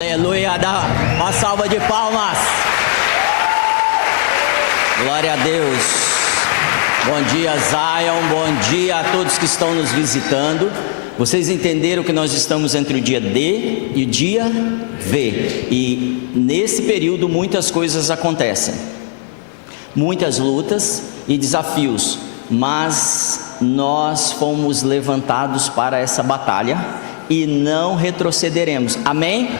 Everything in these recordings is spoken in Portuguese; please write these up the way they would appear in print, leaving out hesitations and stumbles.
Aleluia, dá uma salva de palmas. Glória a Deus. Bom dia, Zion, bom dia a todos que estão nos visitando. Vocês entenderam que nós estamos entre o dia D e o dia V. E nesse período muitas coisas acontecem. Muitas lutas e desafios. Mas nós fomos levantados para essa batalha e não retrocederemos. Amém?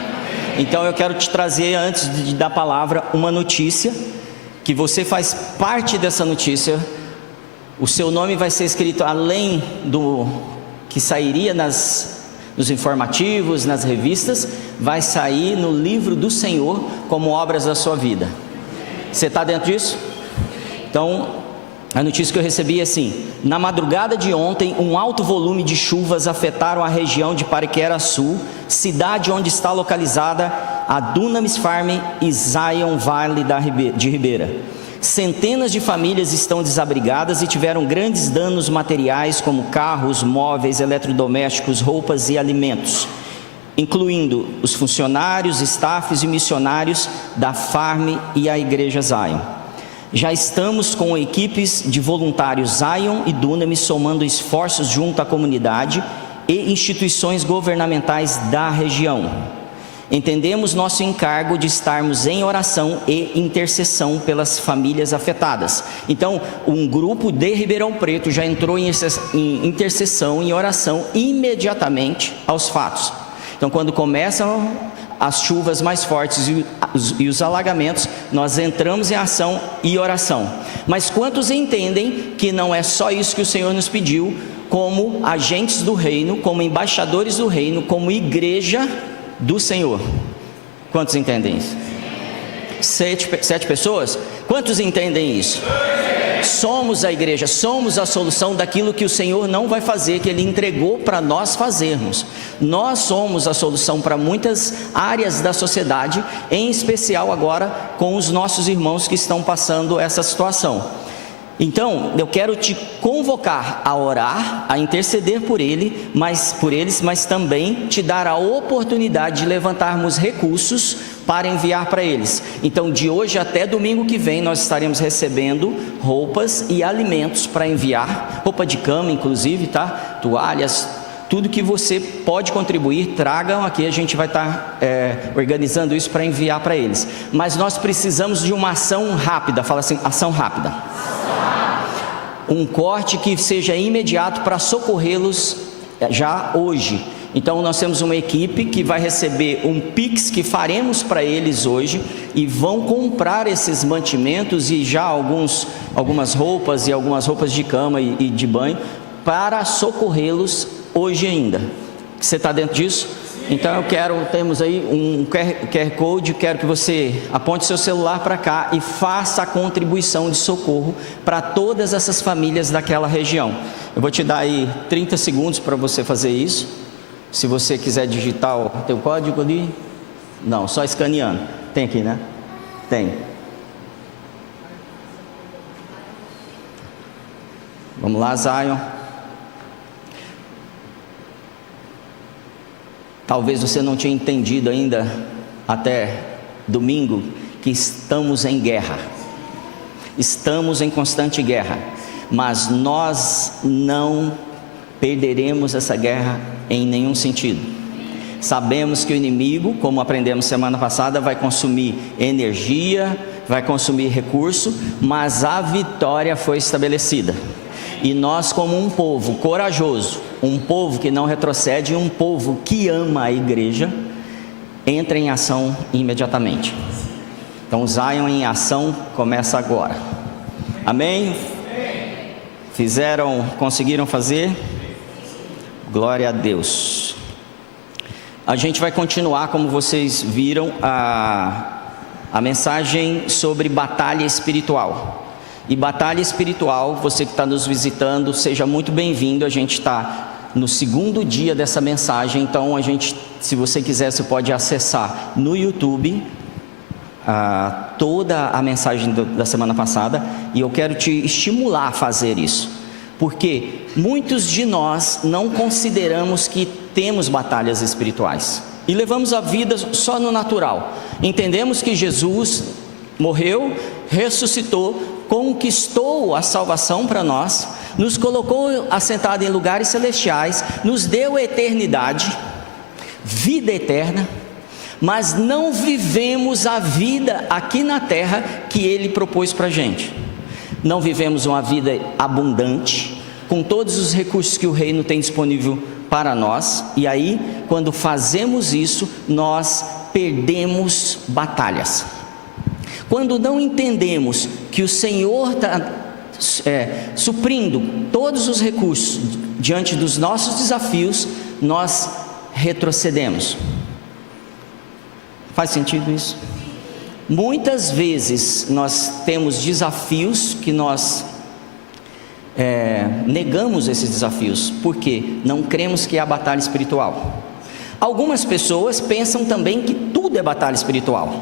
Então eu quero te trazer, antes de dar a palavra, uma notícia, que você faz parte dessa notícia. O seu nome vai ser escrito além do que sairia nos informativos, nas revistas, vai sair no livro do Senhor como obras da sua vida. Você está dentro disso? Então, a notícia que eu recebi é assim: na madrugada de ontem, um alto volume de chuvas afetaram a região de Pariquera-Sul, cidade onde está localizada a Dunamis Farm e Zion Valley de Ribeira. Centenas de famílias estão desabrigadas e tiveram grandes danos materiais, como carros, móveis, eletrodomésticos, roupas e alimentos, incluindo os funcionários, staffs e missionários da Farm e a Igreja Zion. Já estamos com equipes de voluntários Zion e Dunamis somando esforços junto à comunidade e instituições governamentais da região. Entendemos nosso encargo de estarmos em oração e intercessão pelas famílias afetadas. Então, um grupo de Ribeirão Preto já entrou em intercessão, em oração, imediatamente aos fatos. Então, quando começam as chuvas mais fortes e os alagamentos, nós entramos em ação e oração. Mas quantos entendem que não é só isso que o Senhor nos pediu, como agentes do reino, como embaixadores do reino, como igreja do Senhor? Quantos entendem isso? Sete pessoas? Quantos entendem isso? Somos a igreja, somos a solução daquilo que o Senhor não vai fazer, que Ele entregou para nós fazermos. Nós somos a solução para muitas áreas da sociedade, em especial agora com os nossos irmãos que estão passando essa situação. Então, eu quero te convocar a orar, a interceder por eles, mas também te dar a oportunidade de levantarmos recursos para enviar para eles. Então, de hoje até domingo que vem, nós estaremos recebendo roupas e alimentos para enviar, roupa de cama inclusive, tá? Toalhas, tudo que você pode contribuir, tragam aqui, a gente vai estar organizando isso para enviar para eles. Mas nós precisamos de uma ação rápida, fala assim, ação rápida. Um corte que seja imediato para socorrê-los já hoje. Então nós temos uma equipe que vai receber um Pix que faremos para eles hoje e vão comprar esses mantimentos e já algumas roupas e algumas roupas de cama e de banho para socorrê-los hoje ainda. Você está dentro disso? Então temos aí um QR Code, quero que você aponte seu celular para cá e faça a contribuição de socorro para todas essas famílias daquela região. Eu vou te dar aí 30 segundos para você fazer isso. Se você quiser digitar o teu código ali, não, só escaneando. Tem aqui, né? Tem. Vamos lá, Zion. Talvez você não tinha entendido ainda até domingo que estamos em guerra. Estamos em constante guerra, mas nós não perderemos essa guerra em nenhum sentido. Sabemos que o inimigo, como aprendemos semana passada, vai consumir energia, vai consumir recurso, mas a vitória foi estabelecida. E nós, como um povo corajoso, um povo que não retrocede, um povo que ama a igreja, entra em ação imediatamente. Então, Zion em ação começa agora. Amém? Conseguiram fazer? Glória a Deus. A gente vai continuar, como vocês viram, a mensagem sobre batalha espiritual. E batalha espiritual, você que está nos visitando, seja muito bem-vindo. A gente está no segundo dia dessa mensagem, então se você quiser, você pode acessar no YouTube toda a mensagem da semana passada, e eu quero te estimular a fazer isso, porque muitos de nós não consideramos que temos batalhas espirituais. e levamos a vida só no natural. Entendemos que Jesus morreu, ressuscitou, conquistou a salvação para nós, nos colocou assentado em lugares celestiais, nos deu a eternidade, vida eterna, mas não vivemos a vida aqui na terra que Ele propôs para a gente. Não vivemos uma vida abundante, com todos os recursos que o reino tem disponível para nós, e aí, quando fazemos isso, nós perdemos batalhas. Quando não entendemos que o Senhor está suprindo todos os recursos diante dos nossos desafios, nós retrocedemos. Faz sentido isso? Muitas vezes nós temos desafios que nós negamos esses desafios, porque não cremos que há batalha espiritual. Algumas pessoas pensam também que tudo é batalha espiritual.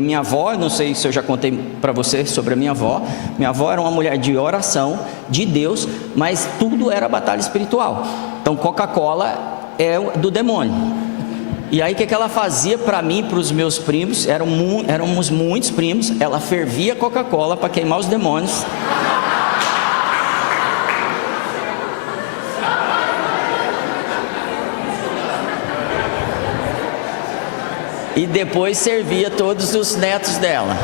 Minha avó, não sei se eu já contei para você sobre a minha avó era uma mulher de oração, de Deus, mas tudo era batalha espiritual. Então Coca-Cola é do demônio. E aí o que ela fazia para mim e para os meus primos, éramos muitos primos, ela fervia Coca-Cola para queimar os demônios. E depois servia todos os netos dela.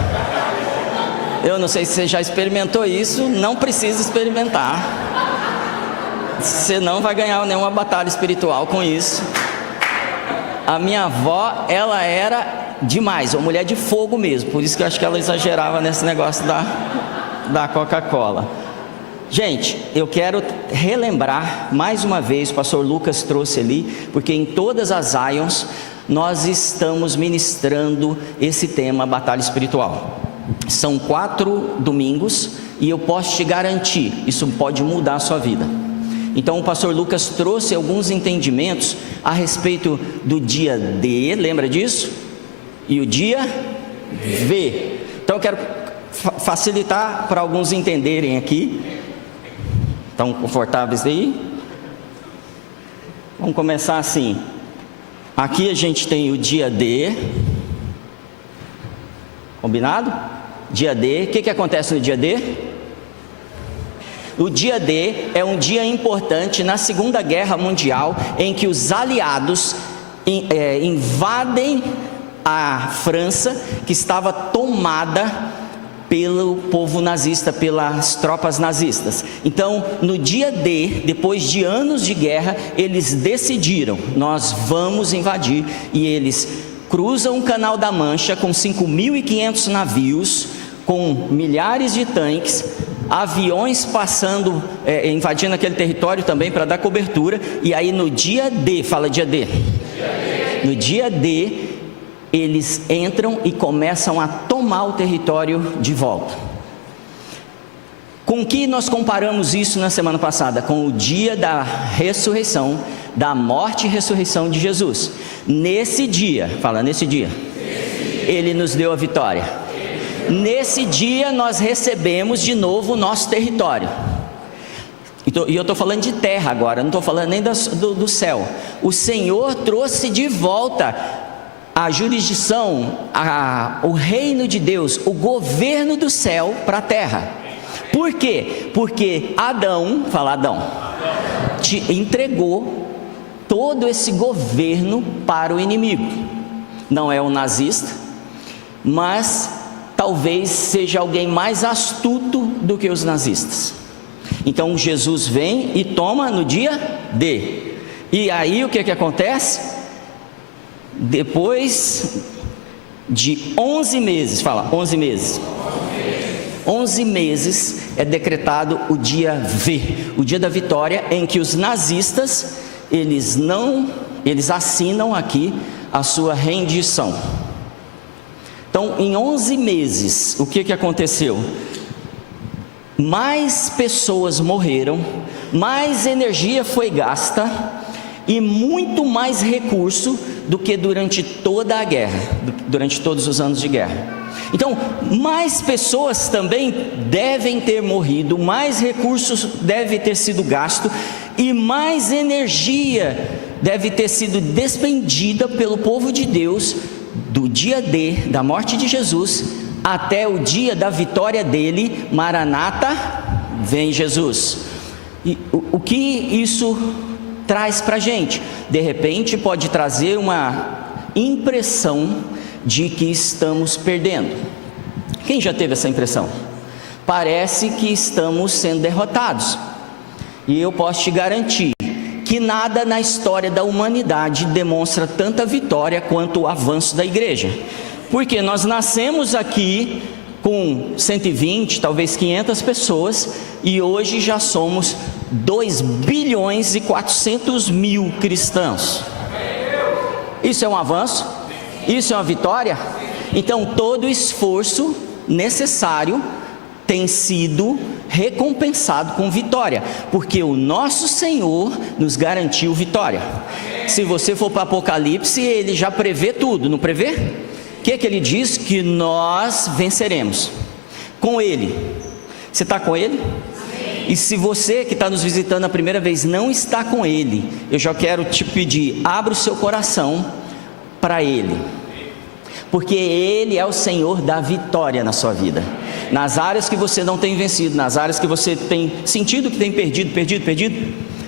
Eu não sei se você já experimentou isso, não precisa experimentar. Você não vai ganhar nenhuma batalha espiritual com isso. A minha avó, ela era demais, uma mulher de fogo mesmo, por isso que eu acho que ela exagerava nesse negócio da Coca-Cola. Gente, eu quero relembrar mais uma vez, o pastor Lucas trouxe ali, porque em todas as Zions nós estamos ministrando esse tema, batalha espiritual. São 4 domingos e eu posso te garantir, isso pode mudar a sua vida. Então o pastor Lucas trouxe alguns entendimentos a respeito do dia D, lembra disso? E o dia V. Então eu quero facilitar para alguns entenderem aqui. Estão confortáveis aí? Vamos começar assim. Aqui a gente tem o dia D. Combinado? Dia D. O que acontece no dia D? O dia D é um dia importante na Segunda Guerra Mundial, em que os aliados invadem a França, que estava tomada pelo povo nazista, pelas tropas nazistas. Então, no dia D, depois de anos de guerra, eles decidiram, nós vamos invadir, e eles cruzam o Canal da Mancha com 5.500 navios, com milhares de tanques, aviões passando, invadindo aquele território também para dar cobertura. E aí no dia D, fala dia D. No dia D, eles entram e começam a tomar o território de volta. Com que nós comparamos isso na semana passada? Com o dia da ressurreição, da morte e ressurreição de Jesus. Nesse dia, fala nesse dia, Ele nos deu a vitória. Nesse dia nós recebemos de novo o nosso território. E eu estou falando de terra agora, não estou falando nem do céu. O Senhor trouxe de volta a jurisdição, o reino de Deus, o governo do céu para a terra. Por quê? Porque Adão, fala Adão, te entregou todo esse governo para o inimigo. Não é um nazista, mas talvez seja alguém mais astuto do que os nazistas. Então Jesus vem e toma no dia D. E aí o que acontece? Depois de 11 meses, fala 11 meses. 11 meses é decretado o dia V, o dia da vitória, em que os nazistas, eles assinam aqui a sua rendição. Então, em 11 meses, o que aconteceu? Mais pessoas morreram, mais energia foi gasta e muito mais recurso do que durante toda a guerra, durante todos os anos de guerra. Então, mais pessoas também devem ter morrido, mais recursos devem ter sido gastos e mais energia deve ter sido despendida pelo povo de Deus do dia D, da morte de Jesus, até o dia da vitória dele. Maranata, vem Jesus. E o que isso traz para a gente? De repente pode trazer uma impressão de que estamos perdendo. Quem já teve essa impressão? Parece que estamos sendo derrotados. E eu posso te garantir que nada na história da humanidade demonstra tanta vitória quanto o avanço da igreja. Porque nós nascemos aqui com 120, talvez 500 pessoas, e hoje já somos 2 bilhões e 400 mil cristãos. Isso é um avanço? Isso é uma vitória? Então todo esforço necessário tem sido recompensado com vitória, porque o nosso Senhor nos garantiu vitória. Se você for para Apocalipse, ele já prevê tudo, não prevê? O que ele diz? Que nós venceremos com ele. Você está com ele? E se você que está nos visitando a primeira vez não está com ele, eu já quero te pedir, abra o seu coração para ele, porque ele é o Senhor da vitória na sua vida. Nas áreas que você não tem vencido, nas áreas que você tem sentido que tem perdido,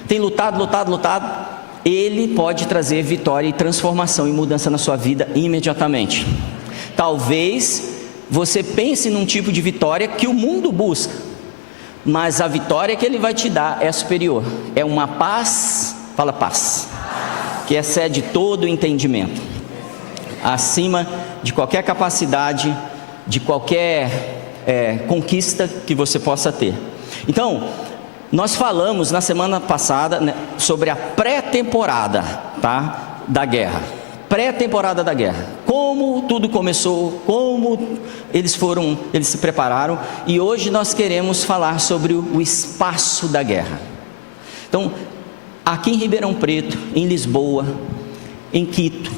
tem lutado, ele pode trazer vitória e transformação e mudança na sua vida imediatamente. Talvez você pense num tipo de vitória que o mundo busca, mas a vitória que ele vai te dar é superior. É uma paz, fala paz, que excede todo o entendimento, acima de qualquer capacidade, de qualquer conquista que você possa ter. Então, nós falamos na semana passada, né, sobre a pré-temporada, tá, da guerra. Pré-temporada da guerra. Como tudo começou, como eles se prepararam, e hoje nós queremos falar sobre o espaço da guerra. Então, aqui em Ribeirão Preto, em Lisboa, em Quito,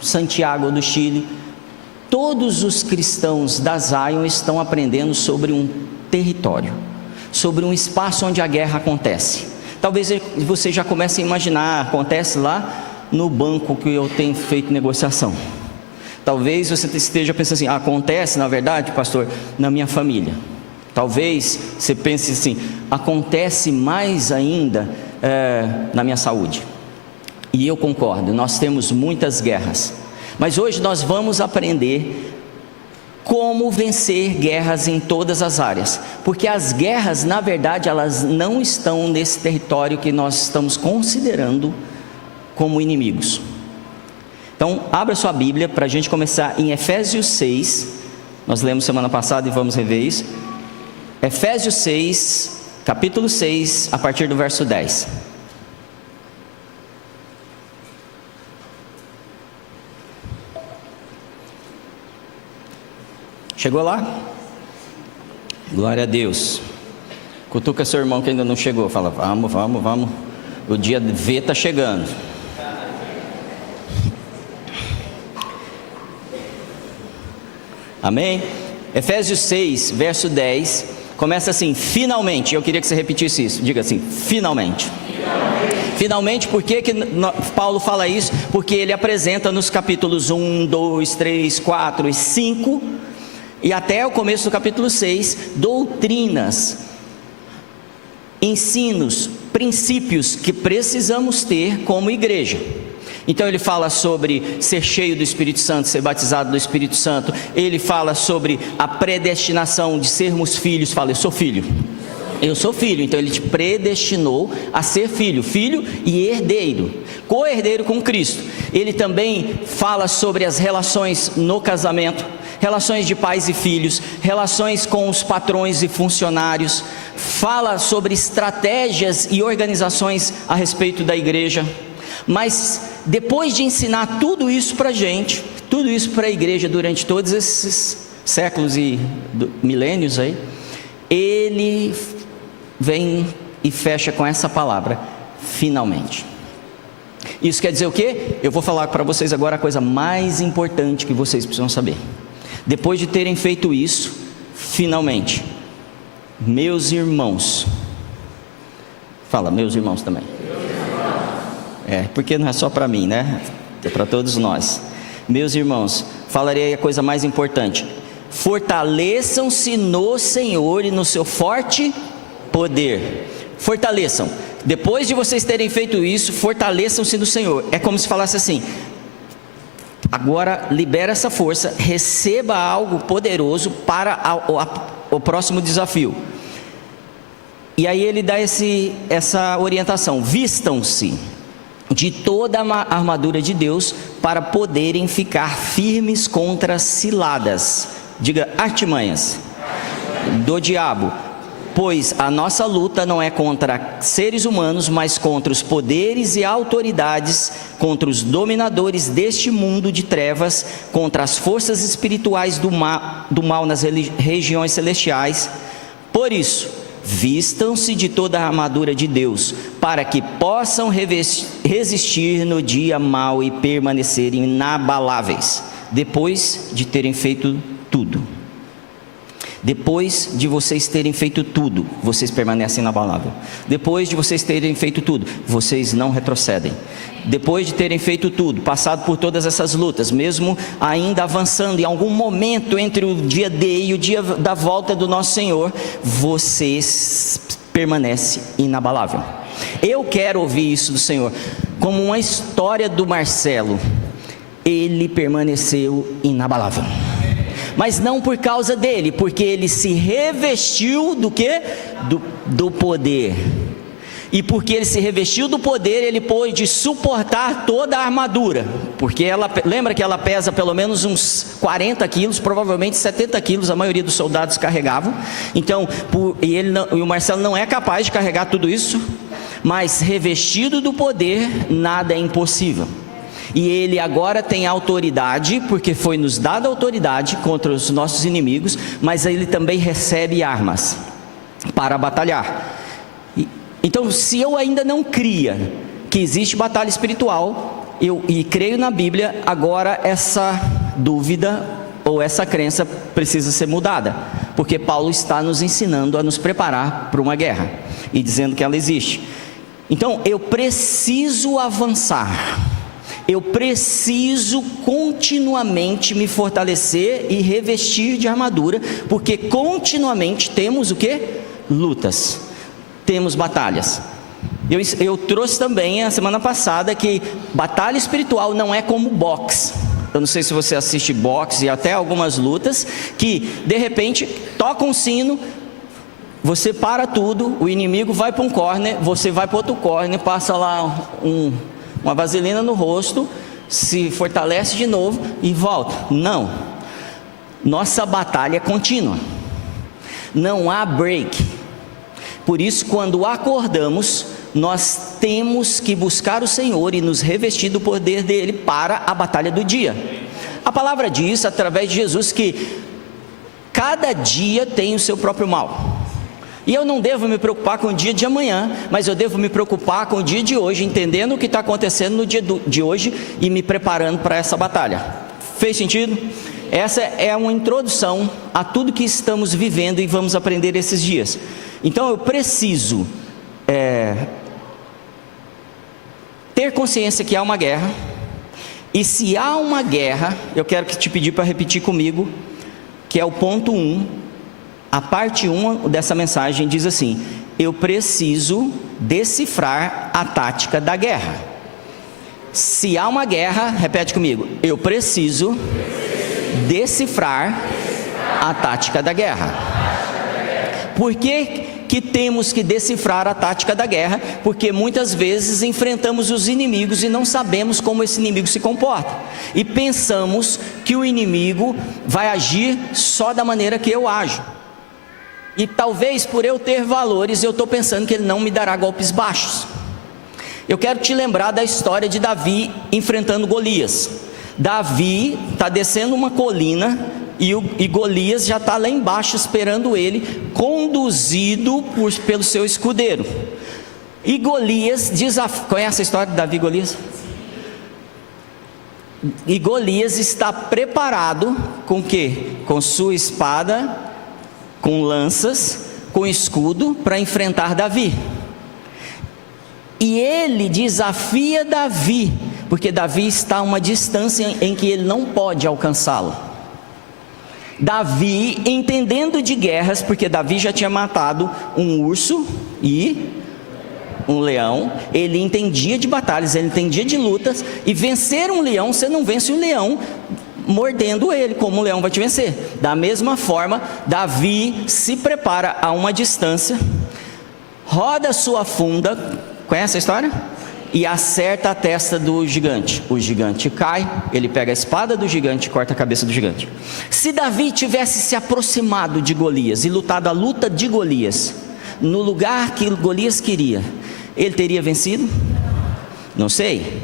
Santiago do Chile, todos os cristãos da Zion estão aprendendo sobre um território, sobre um espaço onde a guerra acontece. Talvez você já comece a imaginar, acontece lá no banco que eu tenho feito negociação. Talvez você esteja pensando assim, acontece na verdade, pastor, na minha família. Talvez você pense assim, acontece mais ainda na minha saúde. E eu concordo, nós temos muitas guerras. Mas hoje nós vamos aprender como vencer guerras em todas as áreas, porque as guerras, na verdade, elas não estão nesse território que nós estamos considerando como inimigos. Então, abra sua Bíblia para a gente começar em Efésios 6, nós lemos semana passada e vamos rever isso. Efésios 6, capítulo 6, a partir do verso 10. Chegou lá? Glória a Deus. Cutuca seu irmão que ainda não chegou. Fala, vamos. O dia V está chegando. Amém? Efésios 6, verso 10. Começa assim, finalmente. Eu queria que você repetisse isso. Diga assim, finalmente. Finalmente, por que Paulo fala isso? Porque ele apresenta nos capítulos 1, 2, 3, 4 e 5... e até o começo do capítulo 6, doutrinas, ensinos, princípios que precisamos ter como igreja. Então ele fala sobre ser cheio do Espírito Santo, ser batizado do Espírito Santo. Ele fala sobre a predestinação de sermos filhos. Fala, eu sou filho, então ele te predestinou a ser filho e herdeiro, co-herdeiro com Cristo. Ele também fala sobre as relações no casamento, relações de pais e filhos, relações com os patrões e funcionários, fala sobre estratégias e organizações a respeito da igreja. Mas depois de ensinar tudo isso para a gente, tudo isso para a igreja durante todos esses séculos e milênios aí, ele vem e fecha com essa palavra, finalmente. Isso quer dizer o quê? Eu vou falar para vocês agora a coisa mais importante que vocês precisam saber. Depois de terem feito isso, finalmente, meus irmãos, fala, meus irmãos também, Porque não é só para mim, né? É para todos nós. Meus irmãos, falarei a coisa mais importante: fortaleçam-se no Senhor e no seu forte poder. Fortaleçam. Depois de vocês terem feito isso, fortaleçam-se no Senhor. É como se falasse assim: agora libera essa força, receba algo poderoso para o próximo desafio. E aí ele dá essa orientação: vistam-se de toda a armadura de Deus para poderem ficar firmes contra ciladas, diga, artimanhas do diabo. Pois a nossa luta não é contra seres humanos, mas contra os poderes e autoridades, contra os dominadores deste mundo de trevas, contra as forças espirituais do mal nas regiões celestiais. Por isso, vistam-se de toda a armadura de Deus, para que possam resistir no dia mau e permanecerem inabaláveis, depois de terem feito tudo. Depois de vocês terem feito tudo, vocês permanecem inabaláveis. Depois de vocês terem feito tudo, vocês não retrocedem. Depois de terem feito tudo, passado por todas essas lutas, mesmo ainda avançando em algum momento entre o dia D e o dia da volta do nosso Senhor, vocês permanecem inabalável. Eu quero ouvir isso do Senhor, como uma história do Marcelo. Ele permaneceu inabalável. Mas não por causa dele, porque ele se revestiu do quê? Do poder. E porque ele se revestiu do poder, ele pôde suportar toda a armadura. Porque lembra que ela pesa pelo menos uns 40 quilos, provavelmente 70 quilos, a maioria dos soldados carregavam. Então, e o Marcelo não é capaz de carregar tudo isso, mas revestido do poder, nada é impossível. E ele agora tem autoridade, porque foi nos dada autoridade contra os nossos inimigos, mas ele também recebe armas para batalhar. Então, se eu ainda não cria que existe batalha espiritual, e creio na Bíblia, agora essa dúvida ou essa crença precisa ser mudada, porque Paulo está nos ensinando a nos preparar para uma guerra, e dizendo que ela existe. Então, eu preciso avançar. Eu preciso continuamente me fortalecer e revestir de armadura, porque continuamente temos o quê? Lutas, temos batalhas. Eu trouxe também a semana passada que batalha espiritual não é como boxe. Eu não sei se você assiste boxe e até algumas lutas, que de repente toca um sino, você para tudo, o inimigo vai para um corner, você vai para outro corner, passa lá uma vaselina no rosto, se fortalece de novo e volta. Não, nossa batalha é contínua, não há break. Por isso, quando acordamos, nós temos que buscar o Senhor e nos revestir do poder dele para a batalha do dia. A palavra diz, através de Jesus, que cada dia tem o seu próprio mal. E eu não devo me preocupar com o dia de amanhã, mas eu devo me preocupar com o dia de hoje, entendendo o que está acontecendo no dia de hoje e me preparando para essa batalha. Fez sentido? Essa é uma introdução a tudo que estamos vivendo e vamos aprender esses dias. Então eu preciso ter consciência que há uma guerra, e se há uma guerra, eu quero te pedir para repetir comigo, que é o ponto 1. A parte 1 dessa mensagem diz assim: eu preciso decifrar a tática da guerra. Se há uma guerra, repete comigo: eu preciso decifrar a tática da guerra. Por que temos que decifrar a tática da guerra? Porque muitas vezes enfrentamos os inimigos e não sabemos como esse inimigo se comporta, e pensamos que o inimigo vai agir só da maneira que eu ajo. E talvez por eu ter valores, eu estou pensando que ele não me dará golpes baixos. Eu quero te lembrar da história de Davi enfrentando Golias. Davi está descendo uma colina e Golias já está lá embaixo esperando ele, conduzido pelo seu escudeiro. E Golias conhece a história de Davi e Golias? E Golias está preparado com o quê? Com sua espada, com lanças, com escudo, para enfrentar Davi. E ele desafia Davi, porque Davi está a uma distância em que ele não pode alcançá-lo. Davi, entendendo de guerras, porque Davi já tinha matado um urso e um leão, ele entendia de batalhas, ele entendia de lutas, e vencer um leão, você não vence um leão mordendo ele, como um leão vai te vencer. Da mesma forma, Davi se prepara a uma distância, roda sua funda, conhece a história? E acerta a testa do gigante. O gigante cai, ele pega a espada do gigante e corta a cabeça do gigante. Se Davi tivesse se aproximado de Golias e lutado a luta de Golias, no lugar que Golias queria, ele teria vencido? Não sei,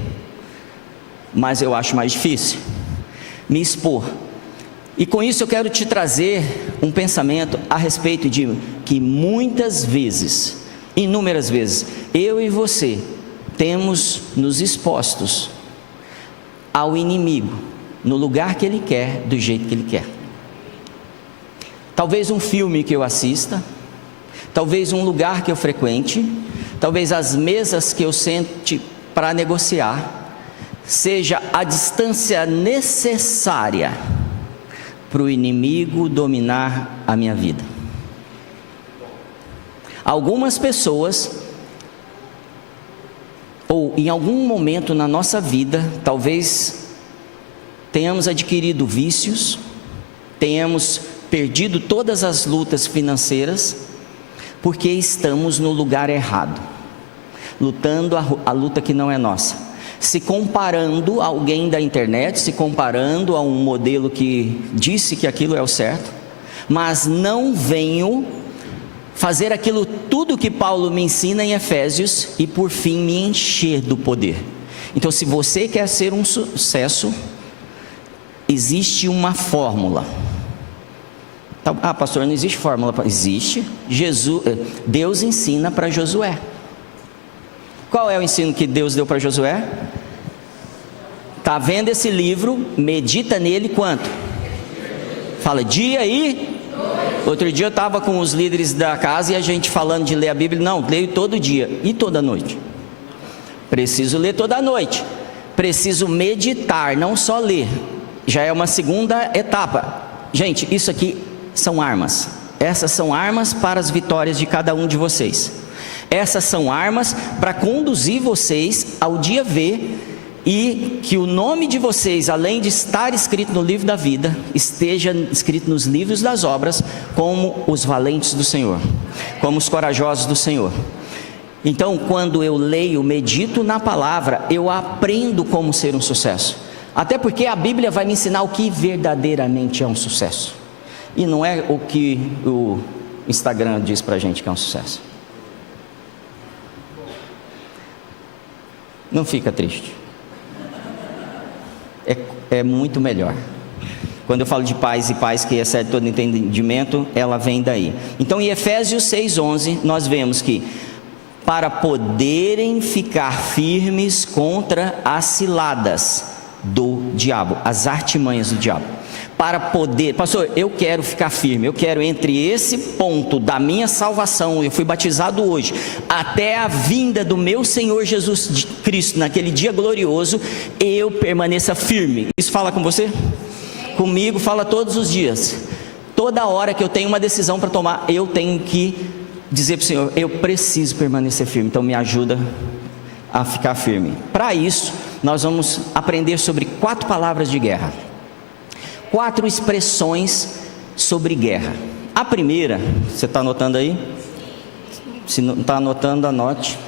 mas eu acho mais difícil me expor. E com isso eu quero te trazer um pensamento a respeito de que muitas vezes, inúmeras vezes, eu e você temos nos expostos ao inimigo, no lugar que ele quer, do jeito que ele quer. Talvez um filme que eu assista, talvez um lugar que eu frequente, talvez as mesas que eu sente para negociar, seja a distância necessária para o inimigo dominar a minha vida. Algumas pessoas, ou em algum momento na nossa vida, talvez tenhamos adquirido vícios, tenhamos perdido todas as lutas financeiras, porque estamos no lugar errado, lutando a luta que não é nossa, se comparando a alguém da internet, se comparando a um modelo que disse que aquilo é o certo, mas não venho fazer aquilo tudo que Paulo me ensina em Efésios e por fim me encher do poder. Então, se você quer ser um sucesso, existe uma fórmula. Ah, pastor, não existe fórmula. Existe. Deus ensina para Josué. Qual é o ensino que Deus deu para Josué? Está vendo esse livro? Medita nele quanto? Fala dia e outro dia eu estava com os líderes da casa e a gente falando de ler a Bíblia. Não, leio todo dia e toda noite. Preciso ler toda noite. Preciso meditar, não só ler. Já é uma segunda etapa. Gente, isso aqui são armas. Essas são armas para as vitórias de cada um de vocês. Essas são armas para conduzir vocês ao dia V, e que o nome de vocês, além de estar escrito no livro da vida, esteja escrito nos livros das obras, como os valentes do Senhor, como os corajosos do Senhor. Então, quando eu leio, medito na palavra, eu aprendo como ser um sucesso. Até porque a Bíblia vai me ensinar o que verdadeiramente é um sucesso, e não é o que o Instagram diz pra gente que é um sucesso. Não fica triste. É muito melhor. Quando eu falo de paz e paz que excede todo entendimento, ela vem daí. Então, em Efésios 6:11, nós vemos que para poderem ficar firmes contra as ciladas do diabo, as artimanhas do diabo. Para poder, pastor, eu quero ficar firme, eu quero entre esse ponto da minha salvação, eu fui batizado hoje, até a vinda do meu Senhor Jesus Cristo, naquele dia glorioso, eu permaneça firme. Isso fala com você? Comigo fala todos os dias. Toda hora que eu tenho uma decisão para tomar, eu tenho que dizer para o Senhor, eu preciso permanecer firme, então me ajuda a ficar firme. Para isso, nós vamos aprender sobre 4 palavras de guerra. 4 expressões sobre guerra. A primeira, você está anotando aí? Se não está anotando, anote,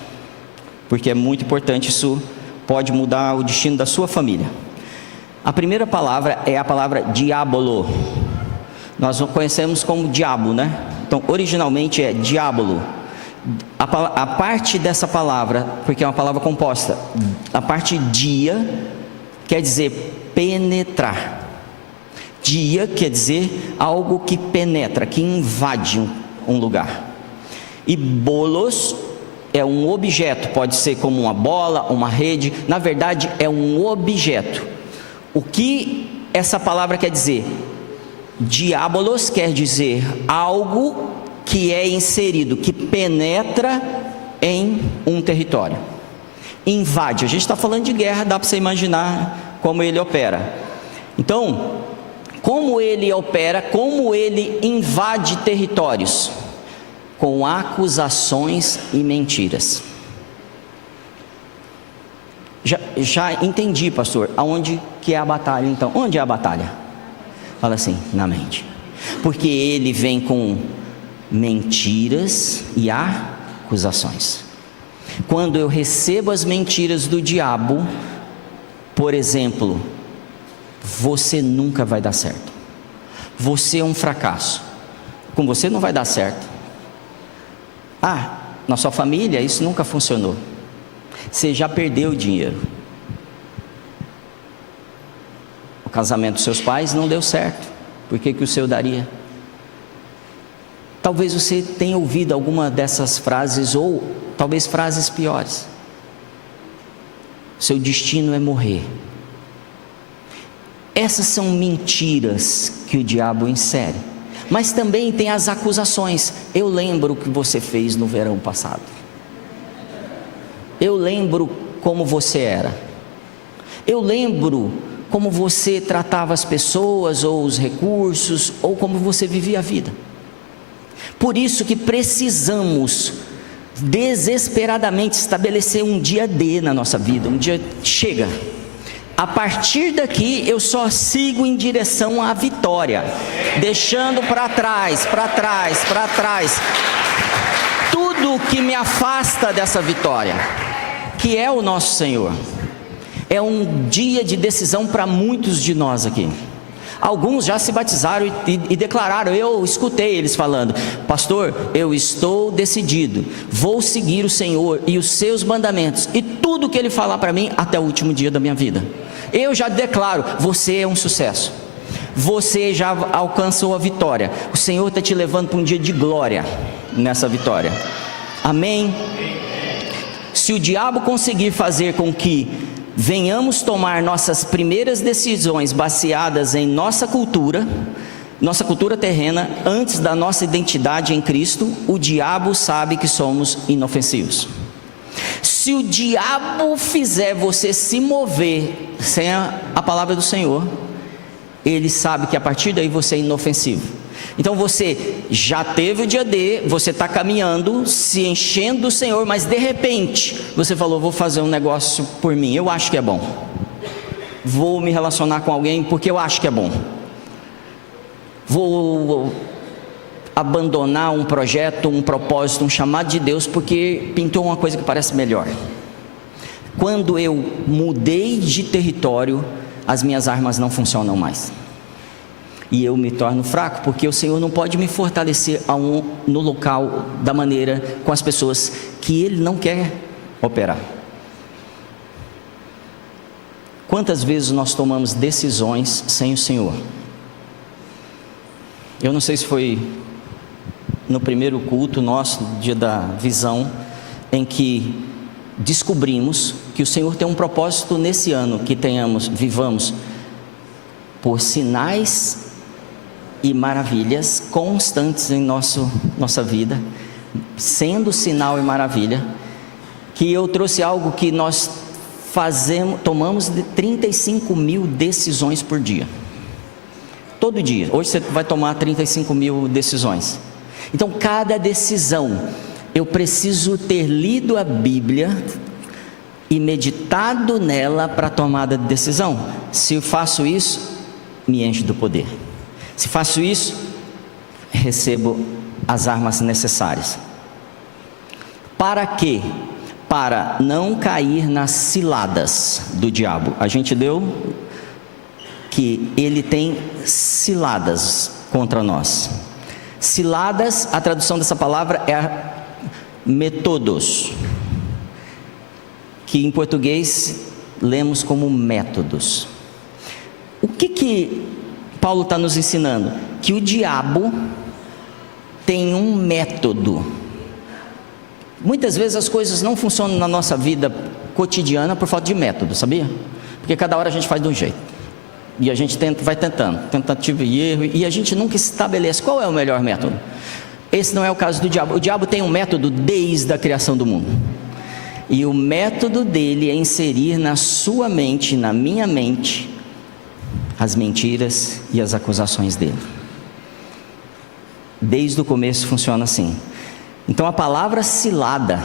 porque é muito importante, isso pode mudar o destino da sua família. A primeira palavra é a palavra diabolo. Nós conhecemos como diabo, né? Então, originalmente é diabolo. A parte dessa palavra, porque é uma palavra composta, a parte dia quer dizer penetrar. Dia quer dizer algo que penetra, que invade um lugar. E bolos é um objeto, pode ser como uma bola, uma rede, na verdade é um objeto. O que essa palavra quer dizer? Diabolos quer dizer algo que é inserido, que penetra em um território. invade. A gente está falando de guerra, dá para você imaginar como ele opera. Então, como ele opera, como ele invade territórios? Com acusações e mentiras. Já entendi, pastor, aonde que é a batalha então? Onde é a batalha? Fala assim, na mente. Porque ele vem com mentiras e acusações. Quando eu recebo as mentiras do diabo, por exemplo, você nunca vai dar certo. Você é um fracasso. Com você não vai dar certo. Na sua família isso nunca funcionou. Você já perdeu o dinheiro. O casamento dos seus pais não deu certo. Por que o seu daria? Talvez você tenha ouvido alguma dessas frases, ou talvez frases piores. Seu destino é morrer. Essas são mentiras que o diabo insere. Mas também tem as acusações. Eu lembro o que você fez no verão passado. Eu lembro como você era. Eu lembro como você tratava as pessoas, ou os recursos, ou como você vivia a vida. Por isso que precisamos desesperadamente estabelecer um dia D na nossa vida. Um dia, chega. A partir daqui eu só sigo em direção à vitória, deixando para trás tudo que me afasta dessa vitória, que é o nosso Senhor. É um dia de decisão para muitos de nós aqui. Alguns já se batizaram e declararam, eu escutei eles falando, pastor, eu estou decidido, vou seguir o Senhor e os seus mandamentos, e tudo que Ele falar para mim até o último dia da minha vida. Eu já declaro, você é um sucesso, você já alcançou a vitória, o Senhor está te levando para um dia de glória nessa vitória, amém? Se o diabo conseguir fazer com que venhamos tomar nossas primeiras decisões baseadas em nossa cultura terrena, antes da nossa identidade em Cristo, o diabo sabe que somos inofensivos. Se o diabo fizer você se mover sem a palavra do Senhor, ele sabe que a partir daí você é inofensivo. Então você já teve o dia D, você está caminhando, se enchendo do Senhor, mas de repente você falou, vou fazer um negócio por mim, eu acho que é bom, vou me relacionar com alguém porque eu acho que é bom, vou abandonar um projeto, um propósito, um chamado de Deus porque pintou uma coisa que parece melhor. Quando eu mudei de território, as minhas armas não funcionam mais. E eu me torno fraco, porque o Senhor não pode me fortalecer no local, da maneira, com as pessoas que Ele não quer operar. Quantas vezes nós tomamos decisões sem o Senhor? Eu não sei se foi no primeiro culto nosso, dia da visão, em que descobrimos que o Senhor tem um propósito nesse ano, que vivamos por sinais e maravilhas constantes em nossa vida, sendo sinal e maravilha, que eu trouxe algo que nós tomamos de 35 mil decisões por dia, todo dia. Hoje você vai tomar 35 mil decisões. Então cada decisão, eu preciso ter lido a Bíblia e meditado nela para a tomada de decisão. Se eu faço isso, me enche do poder. Se faço isso, recebo as armas necessárias. Para quê? Para não cair nas ciladas do diabo. A gente leu que ele tem ciladas contra nós. Ciladas, a tradução dessa palavra é metodos, que em português lemos como métodos. O que Paulo está nos ensinando? Que o diabo tem um método. Muitas vezes as coisas não funcionam na nossa vida cotidiana por falta de método, sabia? Porque cada hora a gente faz de um jeito, e a gente vai tentando, tentativa e erro, e a gente nunca estabelece qual é o melhor método. Esse não é o caso do diabo. O diabo tem um método desde a criação do mundo. E o método dele é inserir na sua mente, na minha mente, as mentiras e as acusações dele. Desde o começo funciona assim. Então a palavra cilada,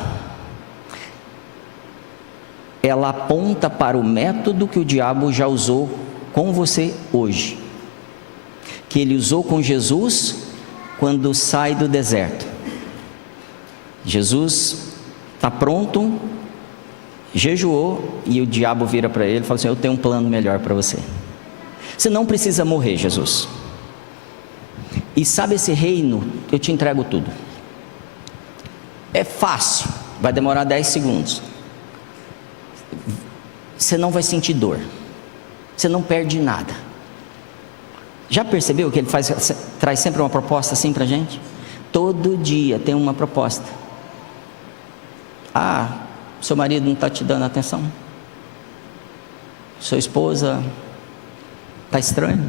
ela aponta para o método que o diabo já usou com você hoje, que ele usou com Jesus quando sai do deserto. Jesus está pronto, jejuou, e o diabo vira para ele e fala assim: eu tenho um plano melhor para você. Você não precisa morrer, Jesus. E sabe esse reino, eu te entrego tudo. É fácil, vai demorar 10 segundos. Você não vai sentir dor. Você não perde nada. Já percebeu que ele traz sempre uma proposta assim para a gente? Todo dia tem uma proposta. Ah, seu marido não está te dando atenção? Sua esposa está estranho?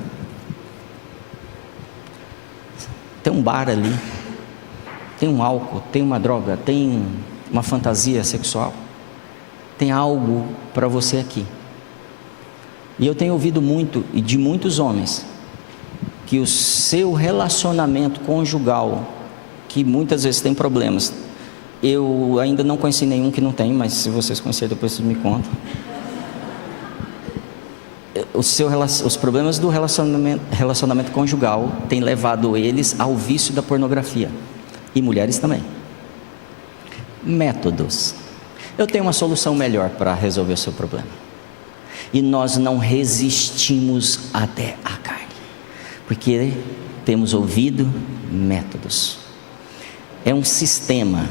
Tem um bar ali, tem um álcool, tem uma droga, tem uma fantasia sexual, tem algo para você aqui. E eu tenho ouvido muito, e de muitos homens, que o seu relacionamento conjugal, que muitas vezes tem problemas, eu ainda não conheci nenhum que não tem, mas se vocês conhecerem depois vocês me contam. Os problemas do relacionamento conjugal têm levado eles ao vício da pornografia, e mulheres também. Métodos. Eu tenho uma solução melhor para resolver o seu problema, e nós não resistimos até a carne, porque temos ouvido métodos. É um sistema,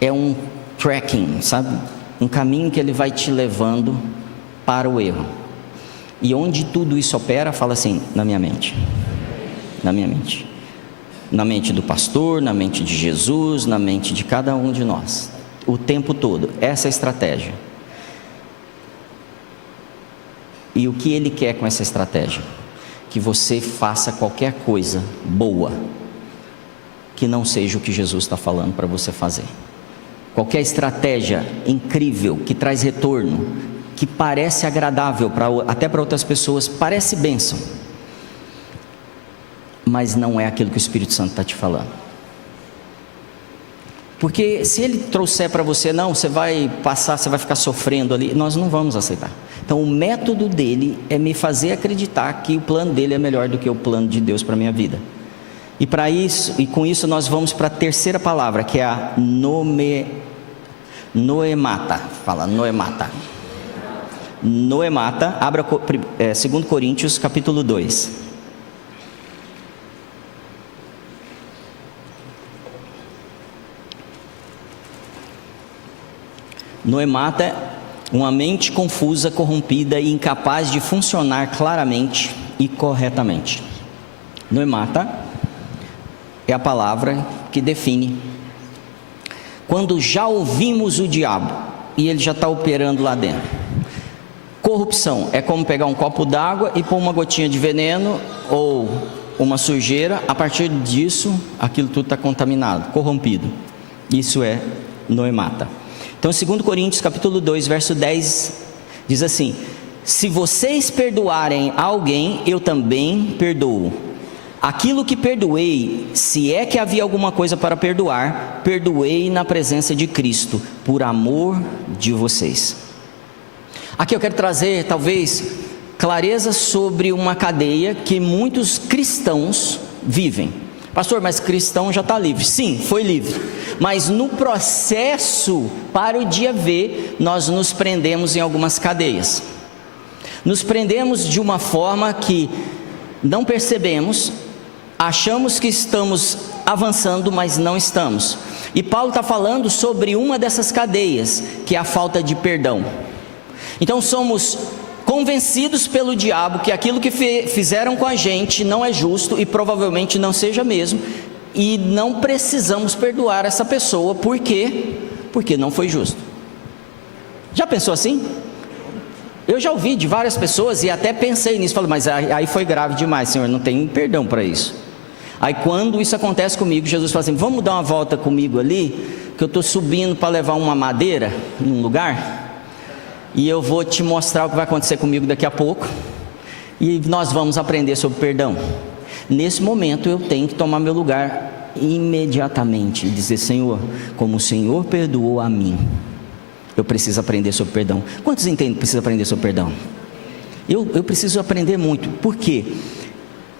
é um tracking, sabe? Um caminho que ele vai te levando para o erro. E onde tudo isso opera, fala assim: na minha mente. Na minha mente. Na mente do pastor, na mente de Jesus, na mente de cada um de nós. O tempo todo. Essa é a estratégia. E o que ele quer com essa estratégia? Que você faça qualquer coisa boa que não seja o que Jesus está falando para você fazer. Qualquer estratégia incrível que traz retorno, que parece agradável até para outras pessoas, parece bênção, mas não é aquilo que o Espírito Santo está te falando. Porque se ele trouxer para você, não, você vai passar, você vai ficar sofrendo ali, nós não vamos aceitar. Então o método dele é me fazer acreditar que o plano dele é melhor do que o plano de Deus para a minha vida. E para isso, e com isso nós vamos para a terceira palavra, que é a noemata. Fala, noemata. Noemata, abra 2 Coríntios capítulo 2. Noemata, uma mente confusa, corrompida e incapaz de funcionar claramente e corretamente. Noemata é a palavra que define quando já ouvimos o diabo e ele já está operando lá dentro. Corrupção é como pegar um copo d'água e pôr uma gotinha de veneno ou uma sujeira. A partir disso, aquilo tudo está contaminado, corrompido. Isso é noemata. Então 2 Coríntios capítulo 2, verso 10 diz assim: se vocês perdoarem alguém, eu também perdoo. Aquilo que perdoei, se é que havia alguma coisa para perdoar, perdoei na presença de Cristo, por amor de vocês. Aqui eu quero trazer, talvez, clareza sobre uma cadeia que muitos cristãos vivem. Pastor, mas cristão já está livre. Sim, foi livre. Mas no processo, para o dia V, nós nos prendemos em algumas cadeias. Nos prendemos de uma forma que não percebemos, achamos que estamos avançando, mas não estamos. E Paulo está falando sobre uma dessas cadeias, que é a falta de perdão. Então somos convencidos pelo diabo que aquilo que fizeram com a gente não é justo e provavelmente não seja mesmo, e não precisamos perdoar essa pessoa. Por quê? Porque não foi justo. Já pensou assim? Eu já ouvi de várias pessoas e até pensei nisso, falei, mas aí foi grave demais, Senhor, não tem perdão para isso. Aí quando isso acontece comigo, Jesus fala assim: vamos dar uma volta comigo ali, que eu estou subindo para levar uma madeira num lugar, e eu vou te mostrar o que vai acontecer comigo daqui a pouco, e nós vamos aprender sobre perdão. Nesse momento eu tenho que tomar meu lugar imediatamente e dizer: Senhor, como o Senhor perdoou a mim, eu preciso aprender sobre perdão. Quantos entendem que precisa aprender sobre perdão? Eu preciso aprender muito. Por quê?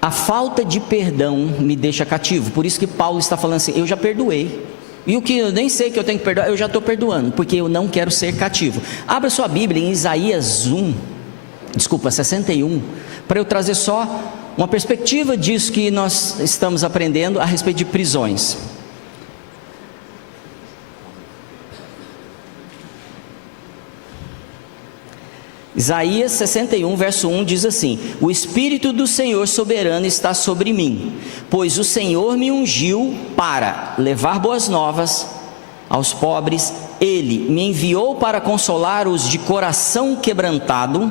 A falta de perdão me deixa cativo. Por isso que Paulo está falando assim: eu já perdoei, e o que eu nem sei que eu tenho que perdoar, eu já estou perdoando, porque eu não quero ser cativo. Abra sua Bíblia em Isaías 61, para eu trazer só uma perspectiva disso que nós estamos aprendendo a respeito de prisões. Isaías 61, verso 1 diz assim: o Espírito do Senhor soberano está sobre mim, pois o Senhor me ungiu para levar boas novas aos pobres. Ele me enviou para consolar os de coração quebrantado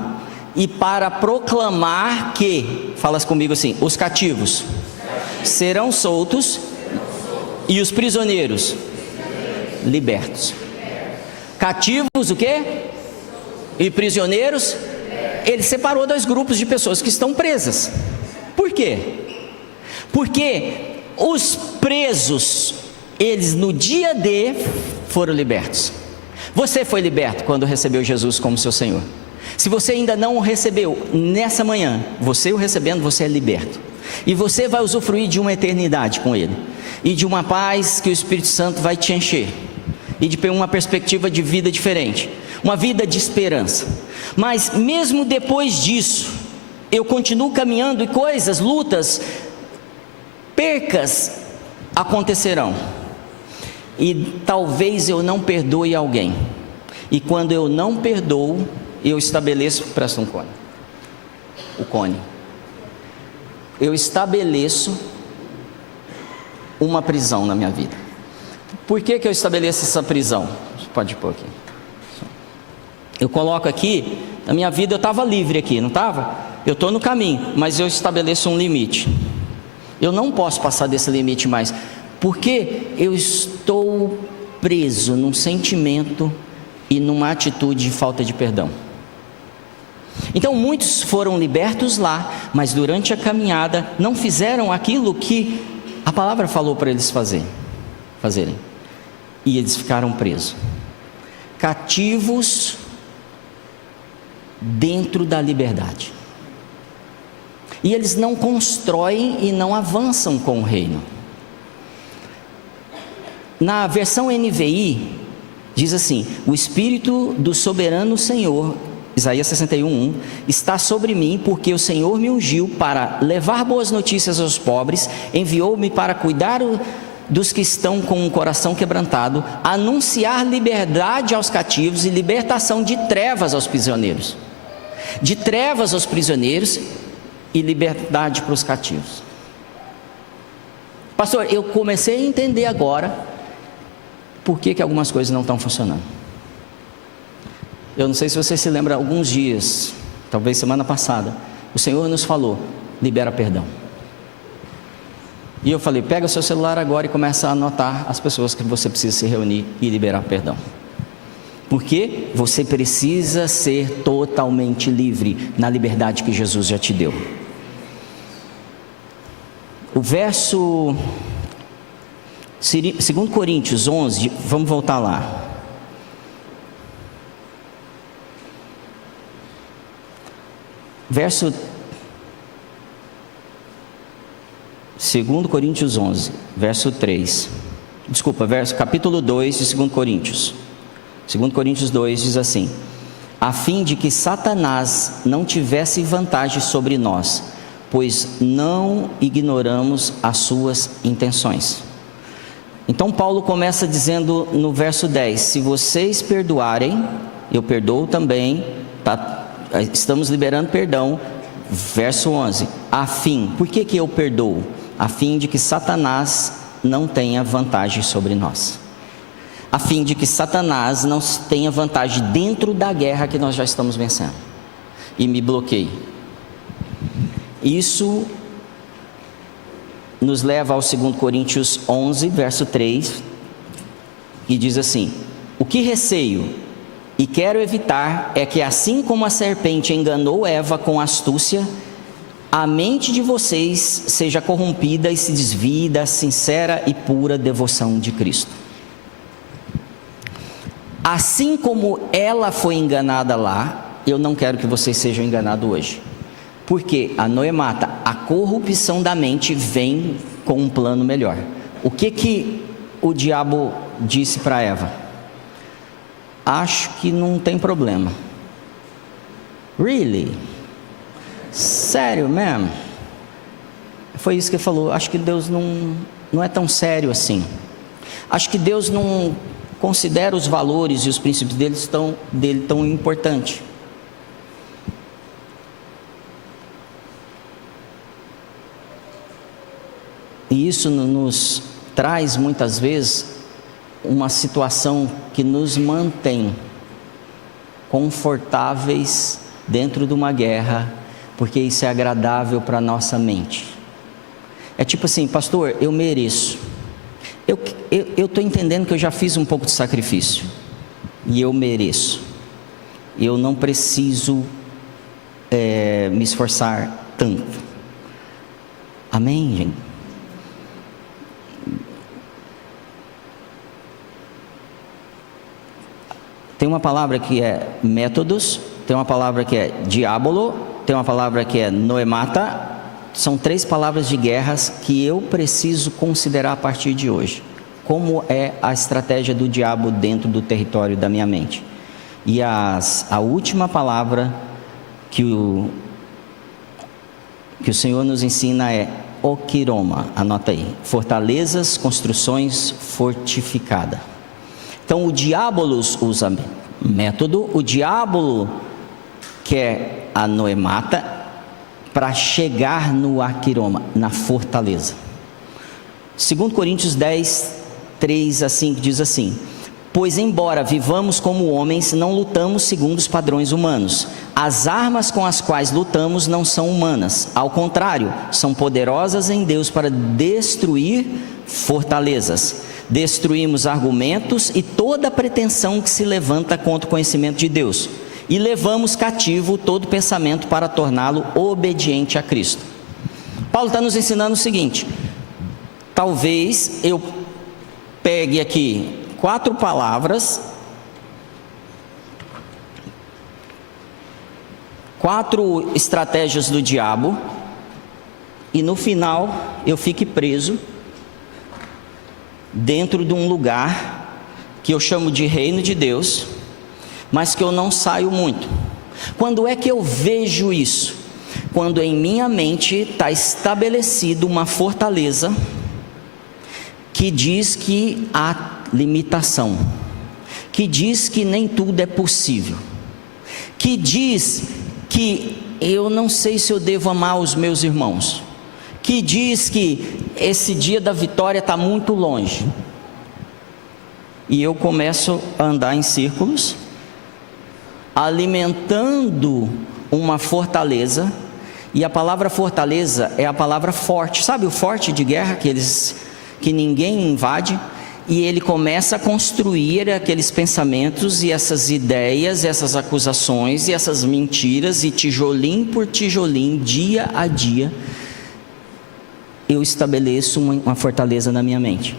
e para proclamar que, fala comigo assim, os cativos serão soltos e os prisioneiros libertos. Cativos o quê? E prisioneiros. Ele separou dois grupos de pessoas que estão presas. Por quê? Porque os presos, eles no dia D foram libertos. Você foi liberto quando recebeu Jesus como seu Senhor. Se você ainda não o recebeu, nessa manhã, você o recebendo, você é liberto. E você vai usufruir de uma eternidade com Ele, e de uma paz que o Espírito Santo vai te encher, e de uma perspectiva de vida diferente, uma vida de esperança. Mas mesmo depois disso, eu continuo caminhando, e coisas, lutas, percas acontecerão, e talvez eu não perdoe alguém, e quando eu não perdoo, eu estabeleço, presta um cone, o cone, eu estabeleço uma prisão na minha vida. Por que eu estabeleço essa prisão? Pode pôr aqui. Eu coloco aqui, na minha vida eu estava livre aqui, não estava? Eu estou no caminho, mas eu estabeleço um limite. Eu não posso passar desse limite mais, porque eu estou preso num sentimento e numa atitude de falta de perdão. Então muitos foram libertos lá, mas durante a caminhada não fizeram aquilo que a palavra falou para eles fazerem, e eles ficaram presos, cativos dentro da liberdade, e eles não constroem e não avançam com o reino. Na versão NVI diz assim: o Espírito do soberano Senhor, Isaías 61:1, está sobre mim, porque o Senhor me ungiu para levar boas notícias aos pobres, enviou-me para cuidar dos que estão com o coração quebrantado, anunciar liberdade aos cativos e libertação de trevas aos prisioneiros. De trevas aos prisioneiros e liberdade para os cativos. Pastor, eu comecei a entender agora por que algumas coisas não estão funcionando. Eu não sei se você se lembra, alguns dias, talvez semana passada, o Senhor nos falou: libera perdão. E eu falei: pega o seu celular agora e começa a anotar as pessoas que você precisa se reunir e liberar perdão. Porque você precisa ser totalmente livre na liberdade que Jesus já te deu. O verso 2 Coríntios 11, vamos voltar lá. Verso 2 Coríntios 11, verso 3. Capítulo 2 de 2 Coríntios. 2 Coríntios 2 diz assim: a fim de que Satanás não tivesse vantagem sobre nós, pois não ignoramos as suas intenções. Então Paulo começa dizendo no verso 10: se vocês perdoarem, eu perdoo também, estamos liberando perdão. Verso 11, a fim, por que eu perdoo? A fim de que Satanás não tenha vantagem sobre nós, a fim de que Satanás não tenha vantagem dentro da guerra que nós já estamos vencendo, e me bloqueie. Isso nos leva ao 2 Coríntios 11, verso 3, e diz assim: o que receio e quero evitar é que, assim como a serpente enganou Eva com astúcia, a mente de vocês seja corrompida e se desvie da sincera e pura devoção de Cristo. Assim como ela foi enganada lá, eu não quero que vocês sejam enganados hoje. Porque a noemata, a corrupção da mente, vem com um plano melhor. O que o diabo disse para Eva? Acho que não tem problema. Really? Sério mesmo? Foi isso que ele falou. Acho que Deus não é tão sério assim. Acho que Deus não considera os valores e os princípios dele tão importantes. E isso nos traz muitas vezes uma situação que nos mantém confortáveis dentro de uma guerra, porque isso é agradável para a nossa mente. É tipo assim: pastor, eu mereço. Eu estou entendendo que eu já fiz um pouco de sacrifício e eu mereço. Eu não preciso me esforçar tanto. Amém, gente? Tem uma palavra que é métodos, tem uma palavra que é diabolo, tem uma palavra que é noemata. São 3 palavras de guerras que eu preciso considerar a partir de hoje. Como é a estratégia do diabo dentro do território da minha mente. E a última palavra que o Senhor nos ensina é okiroma. Anota aí: fortalezas, construções fortificadas. Então o diabolos usa método, o diabo quer a noemata para chegar no akiroma, na fortaleza. 2 Coríntios 10, 3 a 5 diz assim: pois embora vivamos como homens, não lutamos segundo os padrões humanos. As armas com as quais lutamos não são humanas, ao contrário, são poderosas em Deus para destruir fortalezas. Destruímos argumentos e toda pretensão que se levanta contra o conhecimento de Deus, e levamos cativo todo pensamento para torná-lo obediente a Cristo. Paulo está nos ensinando o seguinte: talvez eu pegue aqui 4 palavras, 4 estratégias do diabo, e no final eu fique preso dentro de um lugar que eu chamo de reino de Deus, mas que eu não saio muito. Quando é que eu vejo isso? Quando em minha mente está estabelecido uma fortaleza que diz que há limitação, que diz que nem tudo é possível, que diz que eu não sei se eu devo amar os meus irmãos, que diz que esse dia da vitória está muito longe. E eu começo a andar em círculos, alimentando uma fortaleza. E a palavra fortaleza é a palavra forte. Sabe o forte de guerra que ninguém invade? E ele começa a construir aqueles pensamentos e essas ideias, essas acusações e essas mentiras, e tijolinho por tijolinho, dia a dia, eu estabeleço uma fortaleza na minha mente.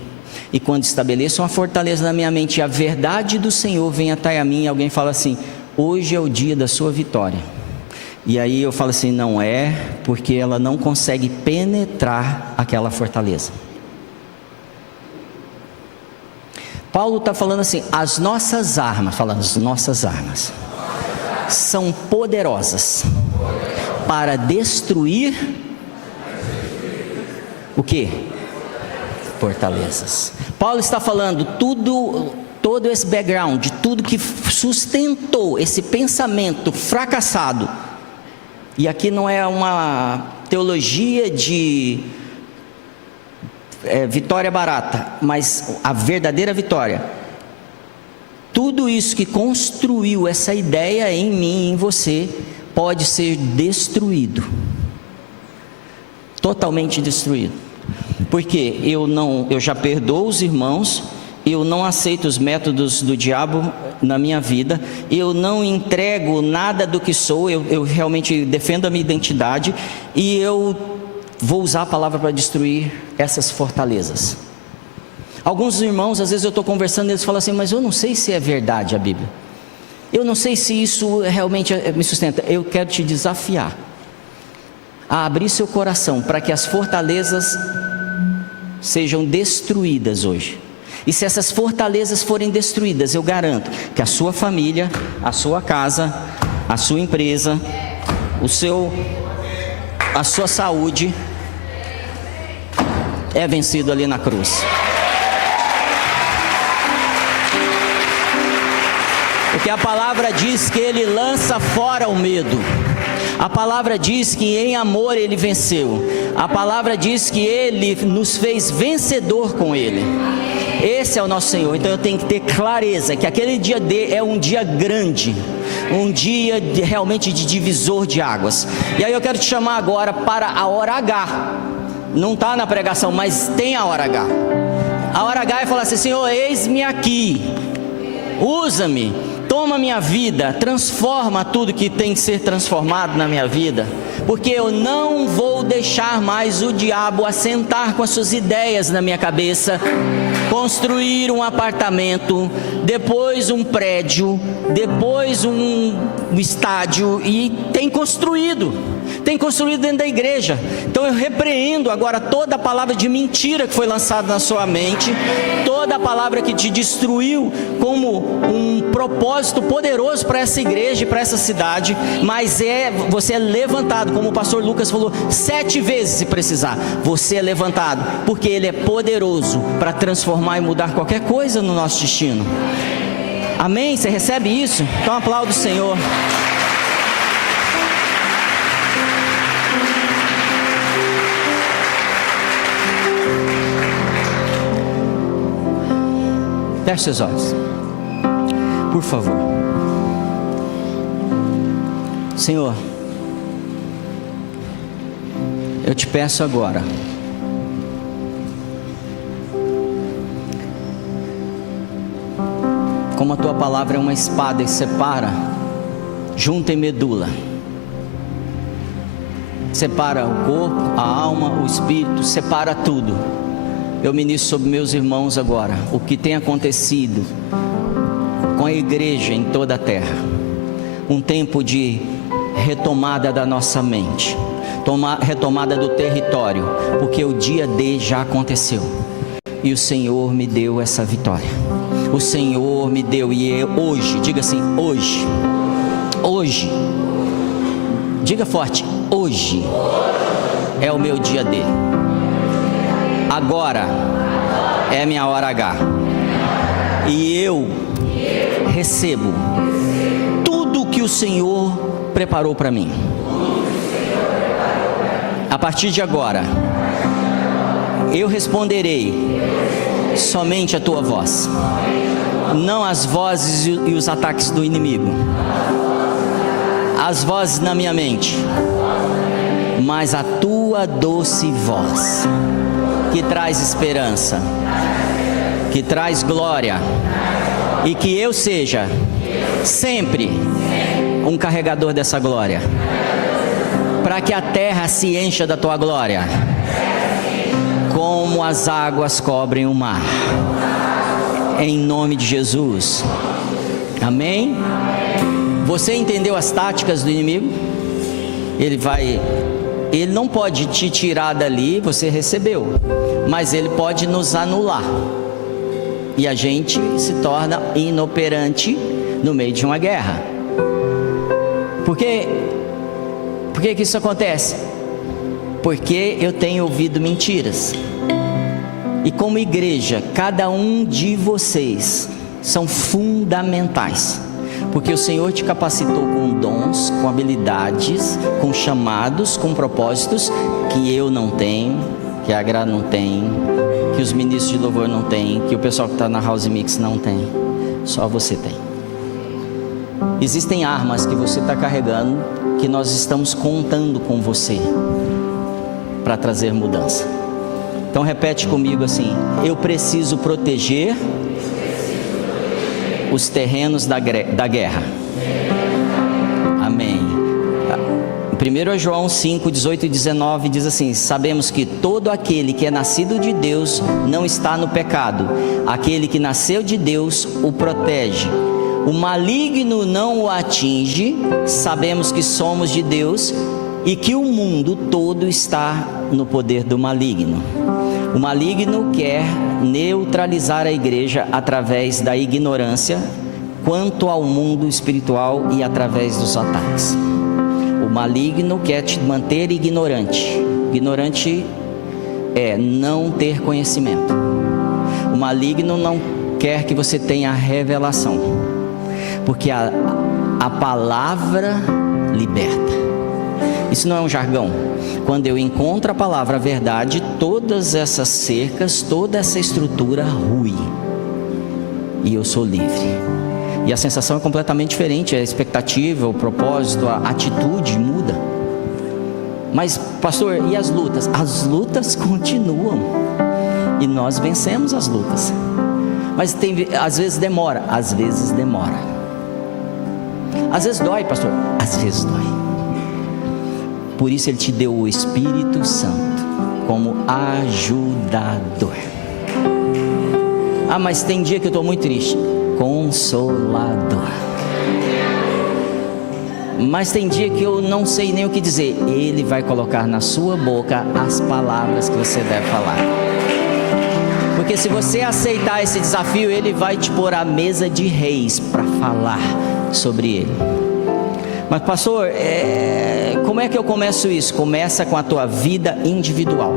E quando estabeleço uma fortaleza na minha mente, a verdade do Senhor vem até a mim, e alguém fala assim: hoje é o dia da sua vitória. E aí eu falo assim: não é, porque ela não consegue penetrar aquela fortaleza. Paulo está falando assim: as nossas armas são poderosas para destruir o que? Fortalezas. Paulo está falando todo esse background, de tudo que sustentou esse pensamento fracassado. E aqui não é uma teologia de vitória barata, mas a verdadeira vitória. Tudo isso que construiu essa ideia em mim e em você pode ser destruído, totalmente destruído. Porque eu já perdoo os irmãos, eu não aceito os métodos do diabo na minha vida, eu não entrego nada do que sou, eu realmente defendo a minha identidade, e eu vou usar a palavra para destruir essas fortalezas. Alguns irmãos, às vezes eu estou conversando e eles falam assim, mas eu não sei se é verdade a Bíblia, eu não sei se isso realmente me sustenta. Eu quero te desafiar a abrir seu coração para que as fortalezas sejam destruídas hoje. E se essas fortalezas forem destruídas, eu garanto que a sua família, a sua casa, a sua empresa, a sua saúde é vencido ali na cruz. Porque a palavra diz que Ele lança fora o medo. A palavra diz que em amor Ele venceu. A palavra diz que Ele nos fez vencedor com Ele. Esse é o nosso Senhor. Então eu tenho que ter clareza que aquele dia D é um dia grande, um dia realmente de divisor de águas. E aí eu quero te chamar agora para a hora H. Não está na pregação, mas tem a hora H. A hora H é falar assim: Senhor, eis-me aqui, usa-me, toma minha vida, transforma tudo que tem que ser transformado na minha vida, porque eu não vou deixar mais o diabo assentar com as suas ideias na minha cabeça, construir um apartamento, depois um prédio, depois um estádio, e tem construído dentro da igreja. Então eu repreendo agora toda a palavra de mentira que foi lançada na sua mente, toda a palavra que te destruiu como um propósito poderoso para essa igreja e para essa cidade, mas você é levantado, como o pastor Lucas falou, 7 vezes se precisar, você é levantado, porque Ele é poderoso para transformar e mudar qualquer coisa no nosso destino. Amém? Você recebe isso? Então aplauda o Senhor. Feche seus olhos, por favor. Senhor, eu te peço agora, como a tua palavra é uma espada e separa, junta em medula, separa o corpo, a alma, o espírito, separa tudo. Eu ministro sobre meus irmãos agora o que tem acontecido com a igreja em toda a terra. Um tempo de retomada da nossa mente, retomada do território, porque o dia D já aconteceu e o Senhor me deu essa vitória. O Senhor me deu, e hoje, diga assim, hoje, diga forte, hoje é o meu dia D. Agora é minha hora H, e eu recebo tudo que o Senhor preparou para mim. A partir de agora, eu responderei somente a tua voz, não as vozes e os ataques do inimigo, as vozes na minha mente, mas a tua doce voz, que traz esperança, que traz glória, e que eu seja sempre um carregador dessa glória, para que a terra se encha da tua glória, como as águas cobrem o mar, em nome de Jesus, amém? Você entendeu as táticas do inimigo? Ele não pode te tirar dali, você recebeu, mas ele pode nos anular, e a gente se torna inoperante no meio de uma guerra. Por que que isso acontece? Porque eu tenho ouvido mentiras, e como igreja, cada um de vocês são fundamentais, porque o Senhor te capacitou com dons, com habilidades, com chamados, com propósitos que eu não tenho, que a Gra não tem, que os ministros de louvor não têm, que o pessoal que está na House Mix não tem. Só você tem. Existem armas que você está carregando, que nós estamos contando com você para trazer mudança. Então repete comigo assim: eu preciso proteger os terrenos da guerra. Amém. 1 João 5, 18 e 19 diz assim: sabemos que todo aquele que é nascido de Deus não está no pecado. Aquele que nasceu de Deus o protege. O maligno não o atinge. Sabemos que somos de Deus e que o mundo todo está no poder do maligno. O maligno quer neutralizar a igreja através da ignorância quanto ao mundo espiritual e através dos ataques. O maligno quer te manter ignorante. Ignorante é não ter conhecimento. O maligno não quer que você tenha revelação, porque a palavra liberta. Isso não é um jargão. Quando eu encontro a palavra, a verdade, todas essas cercas, toda essa estrutura rui e eu sou livre. E a sensação é completamente diferente. A expectativa, o propósito, a atitude muda. Mas pastor, e as lutas? As lutas continuam e nós vencemos as lutas. Mas às vezes demora. Às vezes demora. Às vezes dói, pastor. Às vezes dói. Por isso Ele te deu o Espírito Santo como ajudador. Ah, mas tem dia que eu estou muito triste. Consolador. Mas tem dia que eu não sei nem o que dizer. Ele vai colocar na sua boca as palavras que você deve falar. Porque se você aceitar esse desafio, Ele vai te pôr à mesa de reis para falar sobre Ele. Mas pastor, como é que eu começo isso? Começa com a tua vida individual.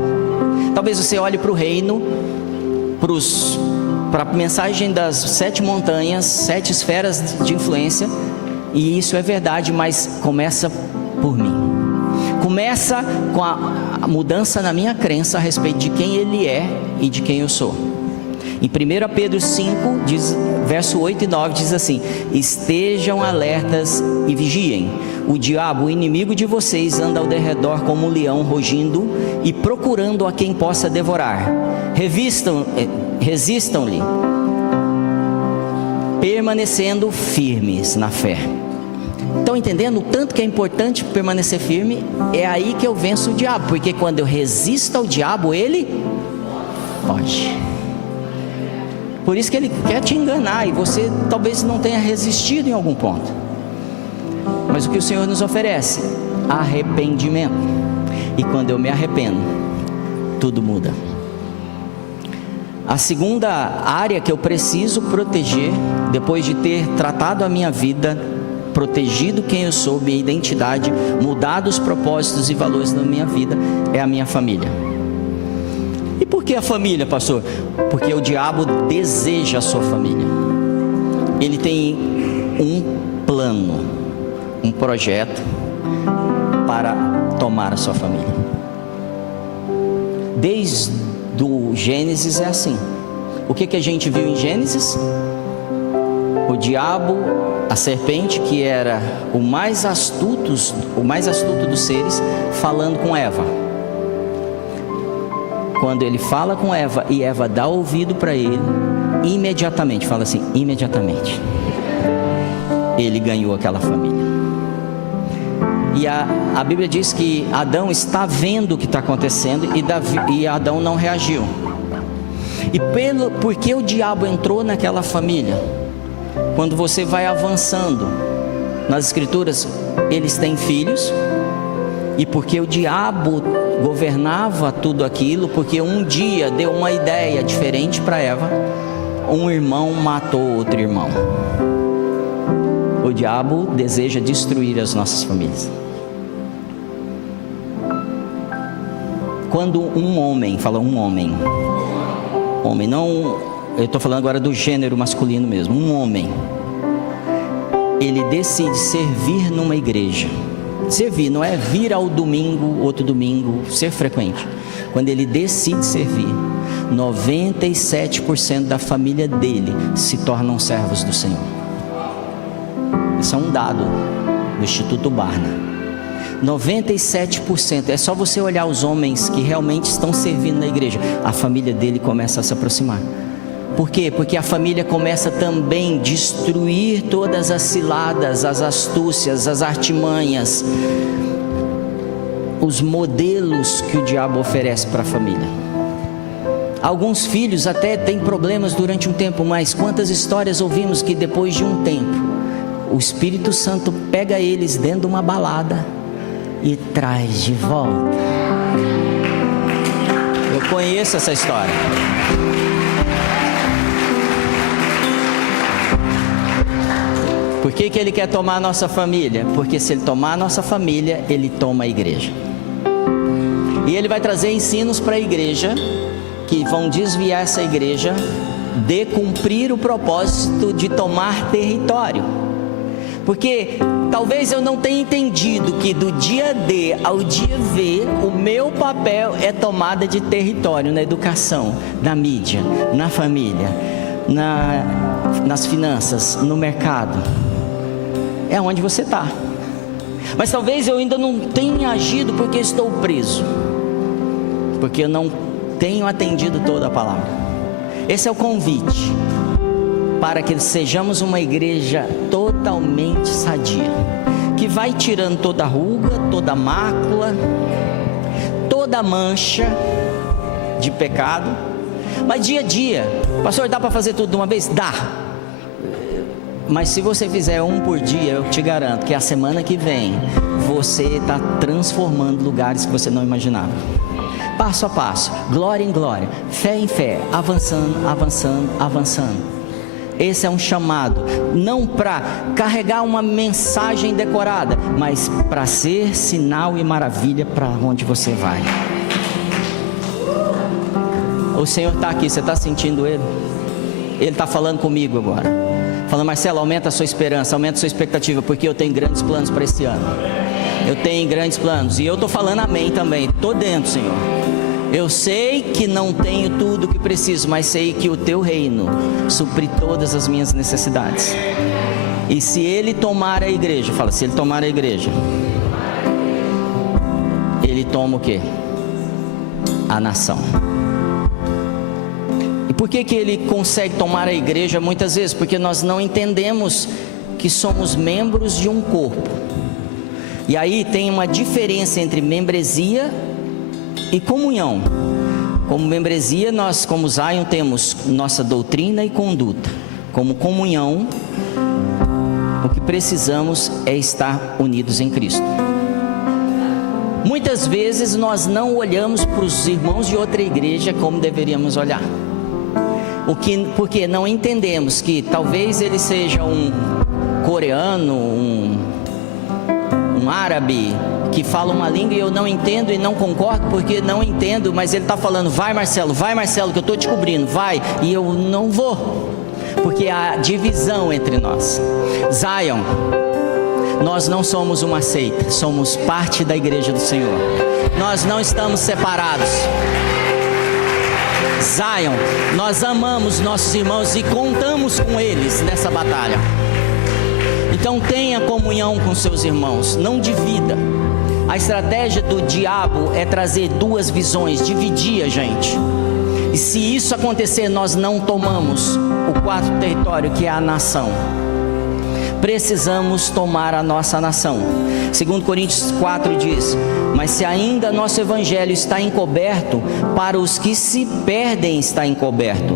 Talvez você olhe para o reino, para a mensagem das 7 montanhas, 7 esferas de influência, e isso é verdade, mas começa por mim. Começa com a mudança na minha crença a respeito de quem Ele é e de quem eu sou. Em 1 Pedro 5, verso 8 e 9 diz assim: estejam alertas e vigiem. O diabo, o inimigo de vocês, anda ao derredor como um leão rugindo e procurando a quem possa devorar. Resistam-lhe, permanecendo firmes na fé. Estão entendendo o tanto que é importante permanecer firme? É aí que eu venço o diabo, porque quando eu resisto ao diabo, ele foge. Por isso que ele quer te enganar, e você talvez não tenha resistido em algum ponto. Mas o que o Senhor nos oferece? Arrependimento. E quando eu me arrependo, tudo muda. A segunda área que eu preciso proteger, depois de ter tratado a minha vida, protegido quem eu sou, minha identidade, mudado os propósitos e valores da minha vida, é a minha família. E por que a família, pastor? Porque o diabo deseja a sua família. Ele tem um plano, um projeto para tomar a sua família. Desde o Gênesis é assim. O que a gente viu em Gênesis? O diabo, a serpente, que era o mais astuto dos seres, falando com Eva. Quando ele fala com Eva e Eva dá ouvido para ele, imediatamente, fala assim, imediatamente, ele ganhou aquela família. E a Bíblia diz que Adão está vendo o que está acontecendo e Adão não reagiu. E porque o diabo entrou naquela família, quando você vai avançando nas escrituras, eles têm filhos, e porque o diabo governava tudo aquilo, porque um dia deu uma ideia diferente para Eva, um irmão matou outro irmão. O diabo deseja destruir as nossas famílias. Quando um homem, fala um homem, não, eu estou falando agora do gênero masculino mesmo, um homem, ele decide servir numa igreja. Servir não é vir ao domingo, outro domingo, ser frequente. Quando ele decide servir, 97% da família dele se tornam servos do Senhor. Isso é um dado do Instituto Barna. 97%. É só você olhar os homens que realmente estão servindo na igreja. A família dele começa a se aproximar. Por quê? Porque a família começa também a destruir todas as ciladas, as astúcias, as artimanhas, os modelos que o diabo oferece para a família. Alguns filhos até têm problemas durante um tempo, mas quantas histórias ouvimos que depois de um tempo, o Espírito Santo pega eles dentro de uma balada e traz de volta. Eu conheço essa história. Por que ele quer tomar a nossa família? Porque se ele tomar a nossa família, ele toma a igreja. E ele vai trazer ensinos para a igreja que vão desviar essa igreja de cumprir o propósito de tomar território. Porque talvez eu não tenha entendido que do dia D ao dia V, o meu papel é tomada de território na educação, na mídia, na família, nas finanças, no mercado. É onde você está. Mas talvez eu ainda não tenha agido porque estou preso, porque eu não tenho atendido toda a palavra. Esse é o convite para que sejamos uma igreja totalmente sadia, que vai tirando toda ruga, toda mácula, toda mancha de pecado. Mas dia a dia, pastor, dá para fazer tudo de uma vez? Dá. Mas se você fizer um por dia, eu te garanto que a semana que vem você está transformando lugares que você não imaginava. Passo a passo, glória em glória, fé em fé, avançando, avançando, avançando. Esse é um chamado, não para carregar uma mensagem decorada, mas para ser sinal e maravilha para onde você vai. O Senhor está aqui, você está sentindo Ele? Ele está falando comigo agora, falando: Marcelo, aumenta a sua esperança, aumenta a sua expectativa, porque eu tenho grandes planos para esse ano. Eu tenho grandes planos, e eu estou falando amém também, estou dentro, Senhor. Eu sei que não tenho tudo o que preciso, mas sei que o Teu reino supre todas as minhas necessidades. E se Ele tomar a igreja, fala, se Ele tomar a igreja, Ele toma o quê? A nação. E por que Ele consegue tomar a igreja muitas vezes? Porque nós não entendemos que somos membros de um corpo. E aí tem uma diferença entre membresia e comunhão. Como membresia, nós como Zion temos nossa doutrina e conduta. Como comunhão, o que precisamos é estar unidos em Cristo. Muitas vezes nós não olhamos para os irmãos de outra igreja como deveríamos olhar. Porque não entendemos que talvez ele seja um coreano, um árabe, que fala uma língua e eu não entendo e não concordo porque não entendo, mas ele está falando: vai Marcelo, que eu estou te cobrindo, vai, e eu não vou, porque há divisão entre nós. Zion, nós não somos uma seita, somos parte da igreja do Senhor, nós não estamos separados. Zion, nós amamos nossos irmãos e contamos com eles nessa batalha. Então tenha comunhão com seus irmãos, não divida. A estratégia do diabo é trazer duas visões, dividir a gente. E se isso acontecer, nós não tomamos o quarto território, que é a nação. Precisamos tomar a nossa nação. 2 Coríntios 4 diz: mas se ainda nosso evangelho está encoberto, para os que se perdem está encoberto,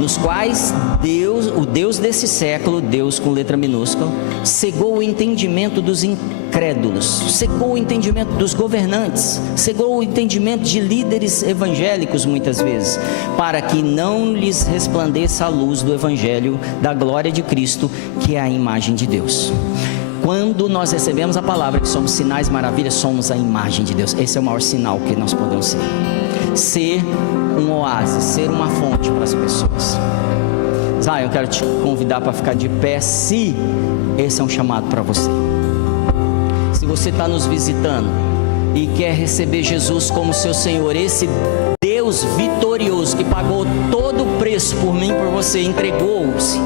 nos quais Deus, o Deus desse século, Deus com letra minúscula, cegou o entendimento dos incrédulos, cegou o entendimento dos governantes, cegou o entendimento de líderes evangélicos muitas vezes, para que não lhes resplandeça a luz do evangelho da glória de Cristo, que é a imagem de Deus. Quando nós recebemos a palavra que somos sinais, maravilhas, somos a imagem de Deus. Esse é o maior sinal que nós podemos ser. Ser um oásis, ser uma fonte para as pessoas. Eu quero te convidar para ficar de pé, se esse é um chamado para você. Se você está nos visitando e quer receber Jesus como seu Senhor, esse Deus vitorioso que pagou todo o preço por mim e por você, entregou-se.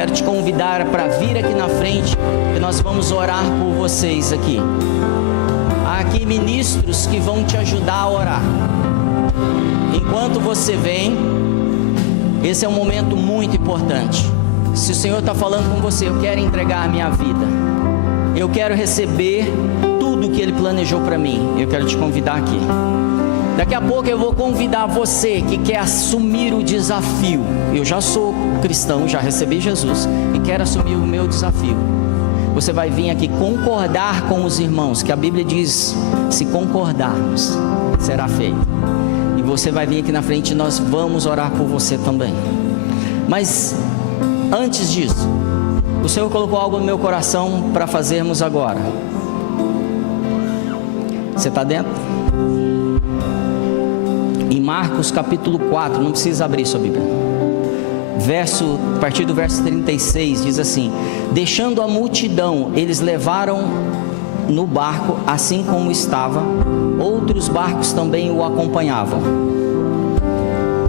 quero te convidar para vir aqui na frente, que nós vamos orar por vocês aqui. Há aqui ministros que vão te ajudar a orar. Enquanto você vem, esse é um momento muito importante. Se o Senhor está falando com você, eu quero entregar a minha vida, eu quero receber tudo que Ele planejou para mim, eu quero te convidar aqui. Daqui a pouco eu vou convidar você que quer assumir o desafio. Eu já sou cristão, já recebi Jesus e quero assumir o meu desafio. Você vai vir aqui concordar com os irmãos, que a Bíblia diz, se concordarmos, será feito. E você vai vir aqui na frente e nós vamos orar por você também. Mas antes disso, o Senhor colocou algo no meu coração para fazermos agora. Você está dentro? Em Marcos capítulo 4, não precisa abrir sua Bíblia. A partir do verso 36, diz assim: deixando a multidão, eles levaram no barco, assim como estava, outros barcos também o acompanhavam.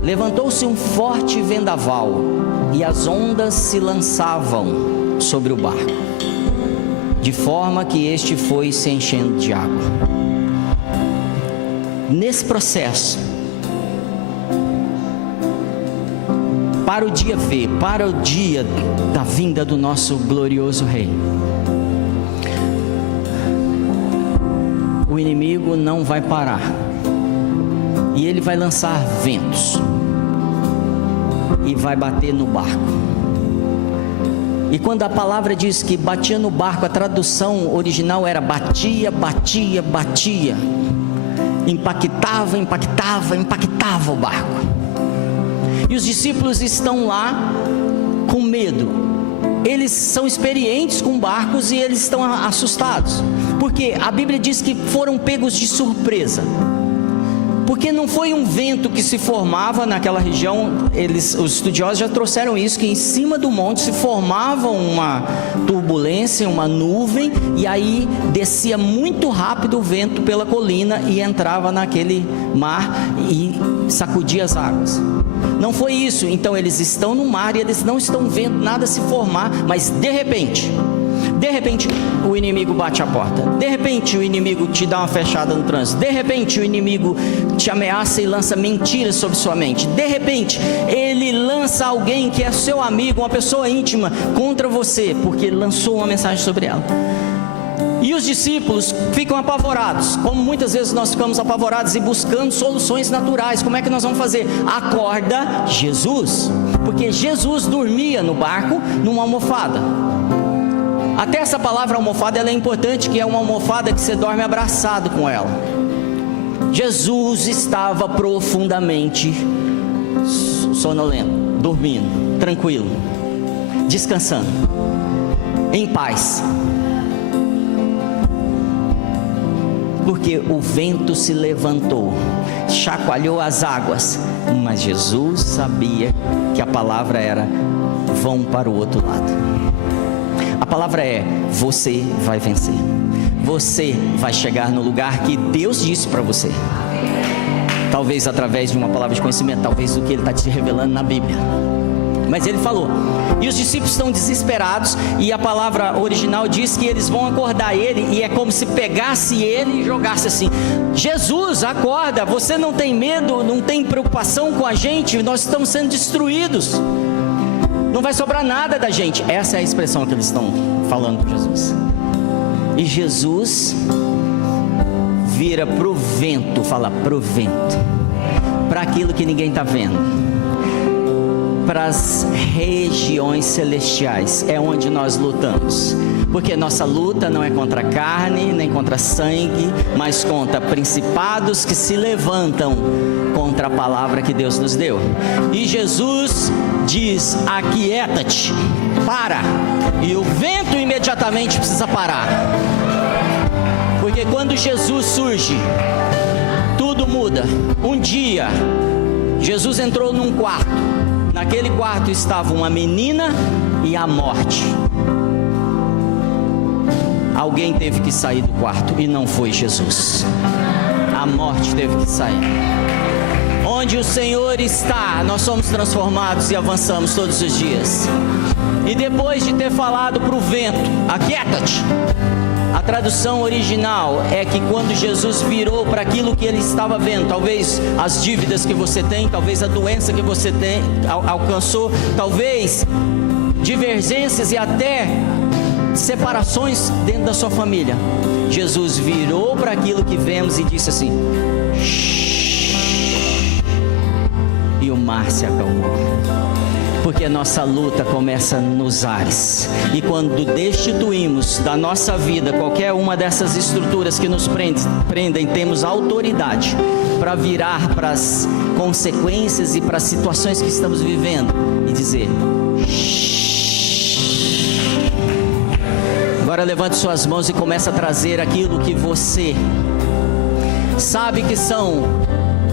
Levantou-se um forte vendaval, e as ondas se lançavam sobre o barco, de forma que este foi se enchendo de água. Nesse processo, para o dia V, para o dia da vinda do nosso glorioso Rei, o inimigo não vai parar, e ele vai lançar ventos, e vai bater no barco. E quando a palavra diz que batia no barco, a tradução original era batia, batia, batia, impactava, impactava, impactava o barco. E os discípulos estão lá com medo. Eles são experientes com barcos e eles estão assustados, porque a Bíblia diz que foram pegos de surpresa. Porque não foi um vento que se formava naquela região. Os estudiosos já trouxeram isso, que em cima do monte se formava uma turbulência, uma nuvem, e aí descia muito rápido o vento pela colina e entrava naquele mar e sacudia as águas. Não foi isso. Então eles estão no mar e eles não estão vendo nada se formar, mas de repente o inimigo bate a porta, de repente o inimigo te dá uma fechada no trânsito, de repente o inimigo te ameaça e lança mentiras sobre sua mente, de repente ele lança alguém que é seu amigo, uma pessoa íntima, contra você, porque ele lançou uma mensagem sobre ela. E os discípulos ficam apavorados, como muitas vezes nós ficamos apavorados e buscando soluções naturais. Como é que nós vamos fazer? Acorda Jesus, porque Jesus dormia no barco numa almofada. Até essa palavra almofada, ela é importante, que é uma almofada que você dorme abraçado com ela. Jesus estava profundamente sonolento, dormindo, tranquilo, descansando, em paz. Porque o vento se levantou, chacoalhou as águas, mas Jesus sabia que a palavra era: vão para o outro lado. A palavra é: você vai vencer, você vai chegar no lugar que Deus disse para você. Talvez através de uma palavra de conhecimento, talvez do que Ele está te revelando na Bíblia. Mas Ele falou, e os discípulos estão desesperados, e a palavra original diz que eles vão acordar Ele, e é como se pegasse Ele e jogasse assim: Jesus, acorda, você não tem medo, não tem preocupação com a gente, nós estamos sendo destruídos, não vai sobrar nada da gente. Essa é a expressão que eles estão falando com Jesus. E Jesus vira pro vento, fala pro vento, para aquilo que ninguém está vendo, para as regiões celestiais, é onde nós lutamos, porque nossa luta não é contra a carne, nem contra sangue, mas contra principados que se levantam contra a palavra que Deus nos deu. E Jesus diz: aquieta-te, para, e o vento imediatamente precisa parar, porque quando Jesus surge, tudo muda. Um dia, Jesus entrou num quarto, naquele quarto estava uma menina e a morte. Alguém teve que sair do quarto e não foi Jesus. A morte teve que sair. Onde o Senhor está, nós somos transformados e avançamos todos os dias. E depois de ter falado para o vento, aquieta-te. A tradução original é que quando Jesus virou para aquilo que ele estava vendo, talvez as dívidas que você tem, talvez a doença que você tem, alcançou, talvez divergências e até separações dentro da sua família. Jesus virou para aquilo que vemos e disse assim: shhh, e o mar se acalmou. Porque a nossa luta começa nos ares. E quando destituímos da nossa vida qualquer uma dessas estruturas que nos prendem, temos autoridade para virar para as consequências e para as situações que estamos vivendo e dizer: agora levante suas mãos e comece a trazer aquilo que você sabe que são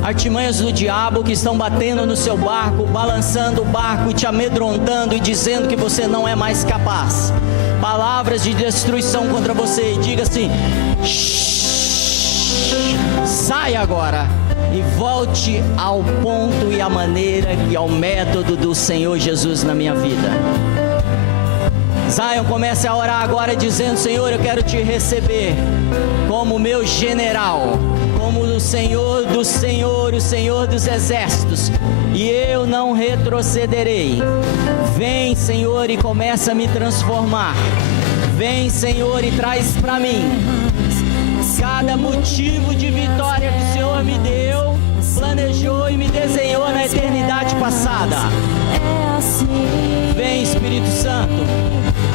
artimanhas do diabo que estão batendo no seu barco, balançando o barco e te amedrontando e dizendo que você não é mais capaz. Palavras de destruição contra você. E diga assim: saia agora e volte ao ponto e à maneira e ao método do Senhor Jesus na minha vida. Zion, comece a orar agora dizendo: Senhor, eu quero te receber como meu general, como o Senhor do Senhor, o Senhor dos exércitos, e eu não retrocederei. Vem, Senhor, e começa a me transformar. Vem, Senhor, e traz para mim cada motivo de vitória que o Senhor me deu, planejou e me desenhou na eternidade passada. Vem, Espírito Santo.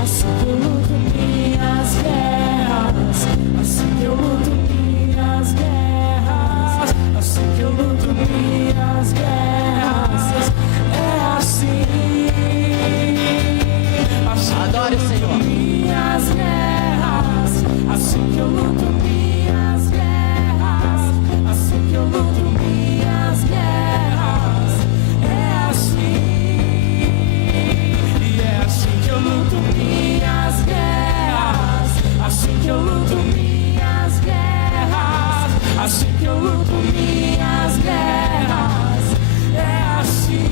Assim que eu luto minhas guerras, assim que eu luto minhas guerras, assim que eu luto minhas guerras, é assim. Adore o Senhor. Minhas guerras, assim que eu luto minhas guerras, assim que eu luto minhas guerras, é assim. E é assim que eu luto minhas guerras, assim que eu luto minhas guerras, assim que eu luto minhas guerras, é assim.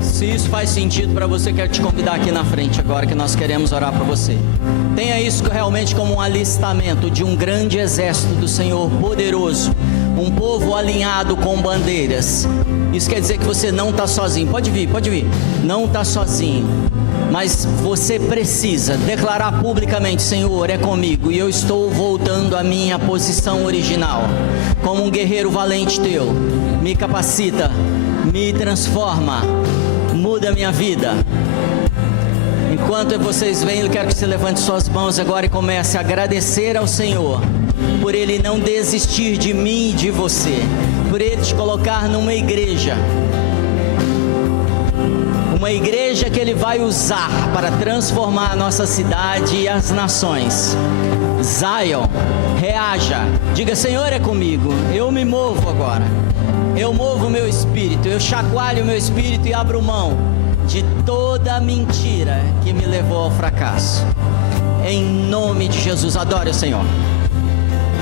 Se isso faz sentido para você, quero te convidar aqui na frente agora, que nós queremos orar para você. Tenha isso realmente como um alistamento de um grande exército do Senhor poderoso, um povo alinhado com bandeiras. Isso quer dizer que você não está sozinho. Pode vir, não está sozinho, mas você precisa declarar publicamente: Senhor, é comigo, e eu estou voltando à minha posição original, como um guerreiro valente teu. Me capacita, me transforma, muda a minha vida. Enquanto vocês vêm, eu quero que você levante suas mãos agora e comece a agradecer ao Senhor por Ele não desistir de mim e de você, por Ele te colocar numa igreja, uma igreja que Ele vai usar para transformar a nossa cidade e as nações. Zion, reaja, diga: Senhor, é comigo, eu me movo agora, eu movo o meu espírito, eu chacoalho o meu espírito e abro mão de toda a mentira que me levou ao fracasso. Em nome de Jesus, adore o Senhor.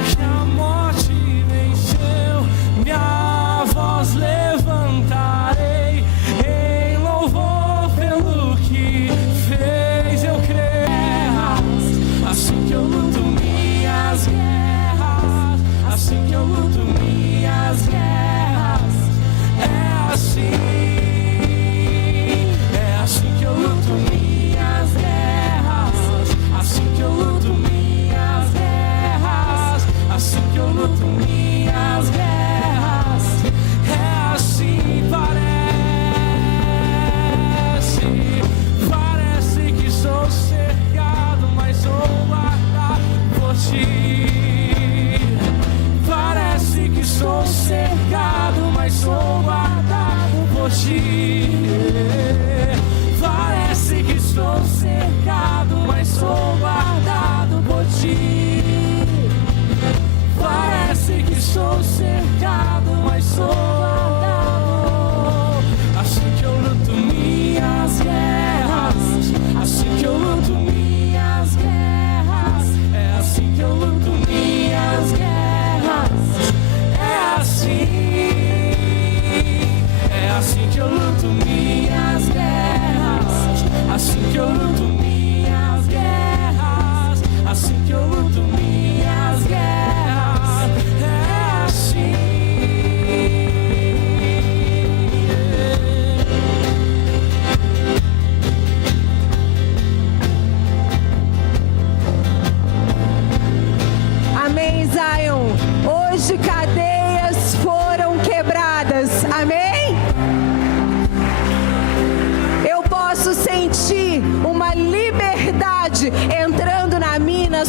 Que a morte venceu, minha voz levantarei em louvor pelo que fez eu crer. Assim que eu luto minhas guerras, assim que eu luto minhas guerras, é assim. É assim que eu luto minhas guerras, assim que eu luto minhas guerras, assim que eu luto minhas guerras, é assim parece.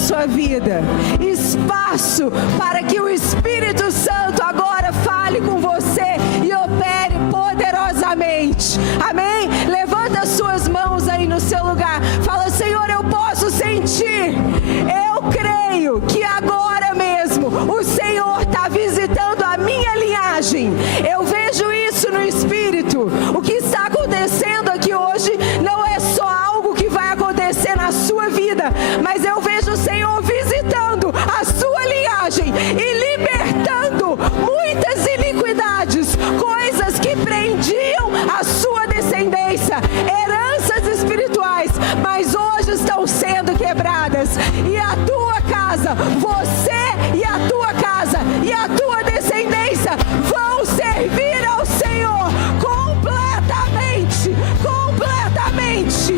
sua vida. Espaço para que o Espírito Santo agora fale com você e opere poderosamente. Amém? Levanta as suas mãos aí no seu lugar. Fala: Senhor, eu posso sentir. Eu creio que agora mesmo o Senhor está visitando a minha linhagem. Eu vejo isso no Espírito. O que está acontecendo aqui hoje não é só algo que vai acontecer na sua vida, mas eu vejo o Senhor visitando a sua linhagem e libertando muitas iniquidades, coisas que prendiam a sua descendência, heranças espirituais, mas hoje estão sendo quebradas. E a tua casa, você e a tua casa e a tua descendência vão servir ao Senhor completamente, completamente.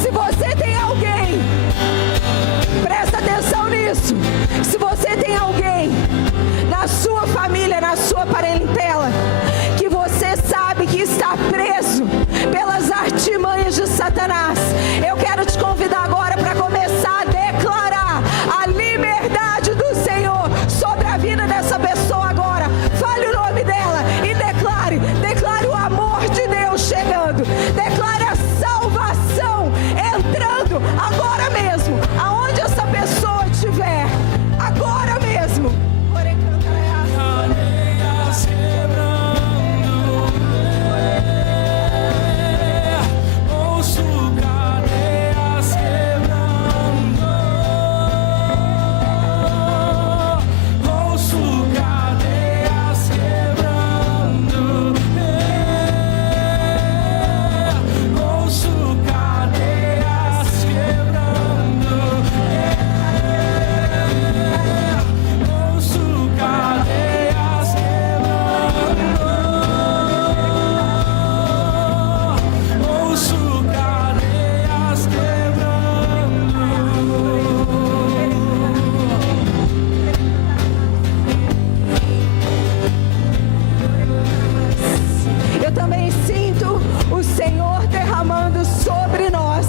Se você tem alguém, presta atenção nisso. Se você tem alguém na sua família, na sua parentela, que você sabe que está preso pelas artimanhas de Satanás, eu quero te convidar agora para começar a declarar a liberdade do Senhor sobre a vida dessa pessoa agora. Fale o nome dela e declare o amor de Deus chegando, declare a salvação entrando agora mesmo, aonde essa pessoa estiver, agora mesmo. Cadeias quebrando, ouço cadeias quebrando, ouço cadeias quebrando, ouço cadeias quebrando, ouço cadeias quebrando, ouço cadeias quebrando. Eu também sinto o Senhor derramando sobre nós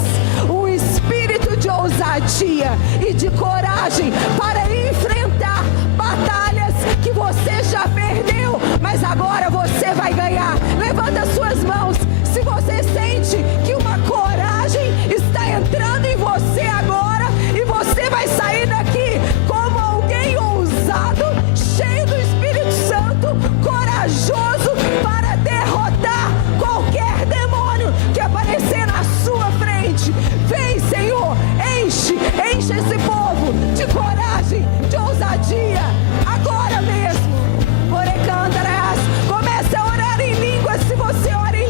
um espírito de ousadia e de coragem para enfrentar batalhas que você já perdeu, mas agora você vai ganhar. Levanta suas mãos se você sente que uma coragem está entrando em você agora, e você vai sair daqui como alguém ousado, cheio do Espírito Santo, corajoso para derrotar qualquer demônio que aparecer na sua frente. Vem, Senhor, enche esse povo de coragem, de ousadia, agora mesmo. Comece a orar em línguas. Se você ora em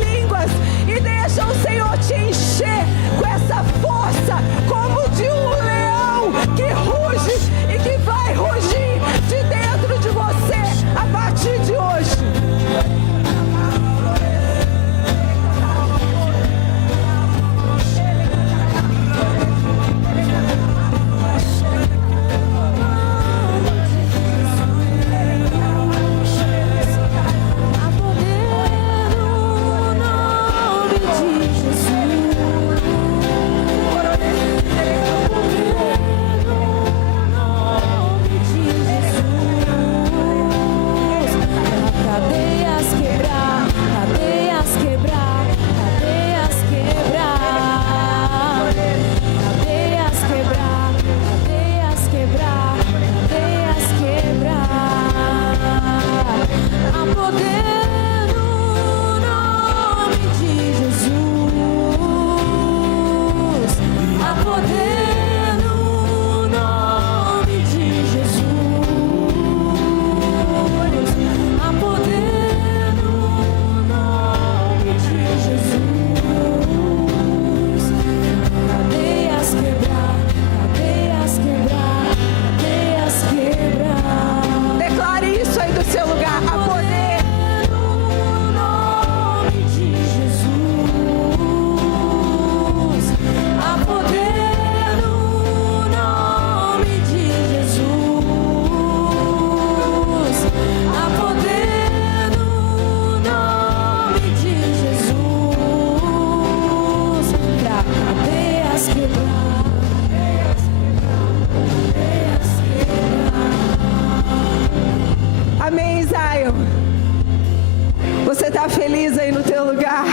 seu lugar.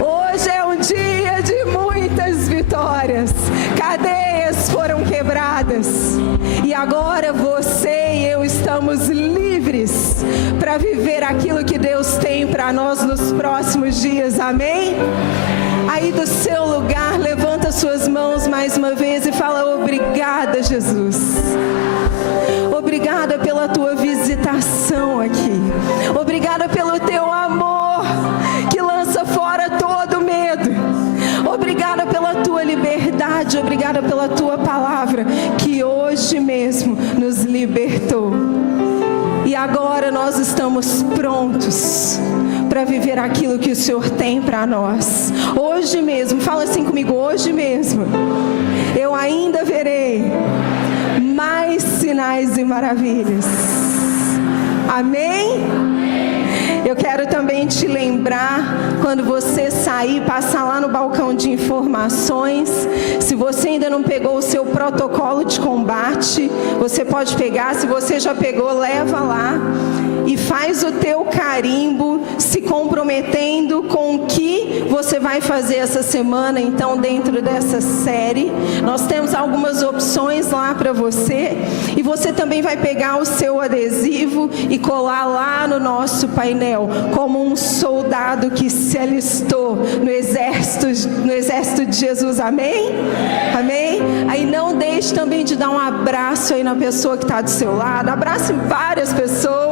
Hoje é um dia de muitas vitórias. Cadeias foram quebradas. E agora você e eu estamos livres para viver aquilo que Deus tem para nós nos próximos dias. Amém? Aí do seu lugar, levanta suas mãos mais uma vez e fala: obrigada, Jesus. Obrigada pela tua visitação aqui. Obrigada pelo teu amor que lança fora todo medo. Obrigada pela tua liberdade. Obrigada pela tua palavra que hoje mesmo nos libertou. E agora nós estamos prontos para viver aquilo que o Senhor tem para nós. Hoje mesmo, fala assim comigo: hoje mesmo eu ainda verei mais sinais e maravilhas. Amém? Eu quero também te lembrar, quando você sair, passar lá no balcão de informações. Se você ainda não pegou o seu protocolo de combate, você pode pegar. Se você já pegou, leva lá e faz o teu carimbo, se comprometendo com o que você vai fazer essa semana. Então, dentro dessa série, nós temos algumas opções lá para você. E você também vai pegar o seu adesivo e colar lá no nosso painel, como um soldado que se alistou no exército de Jesus. Amém? Amém? Aí não deixe também de dar um abraço aí na pessoa que está do seu lado. Abrace várias pessoas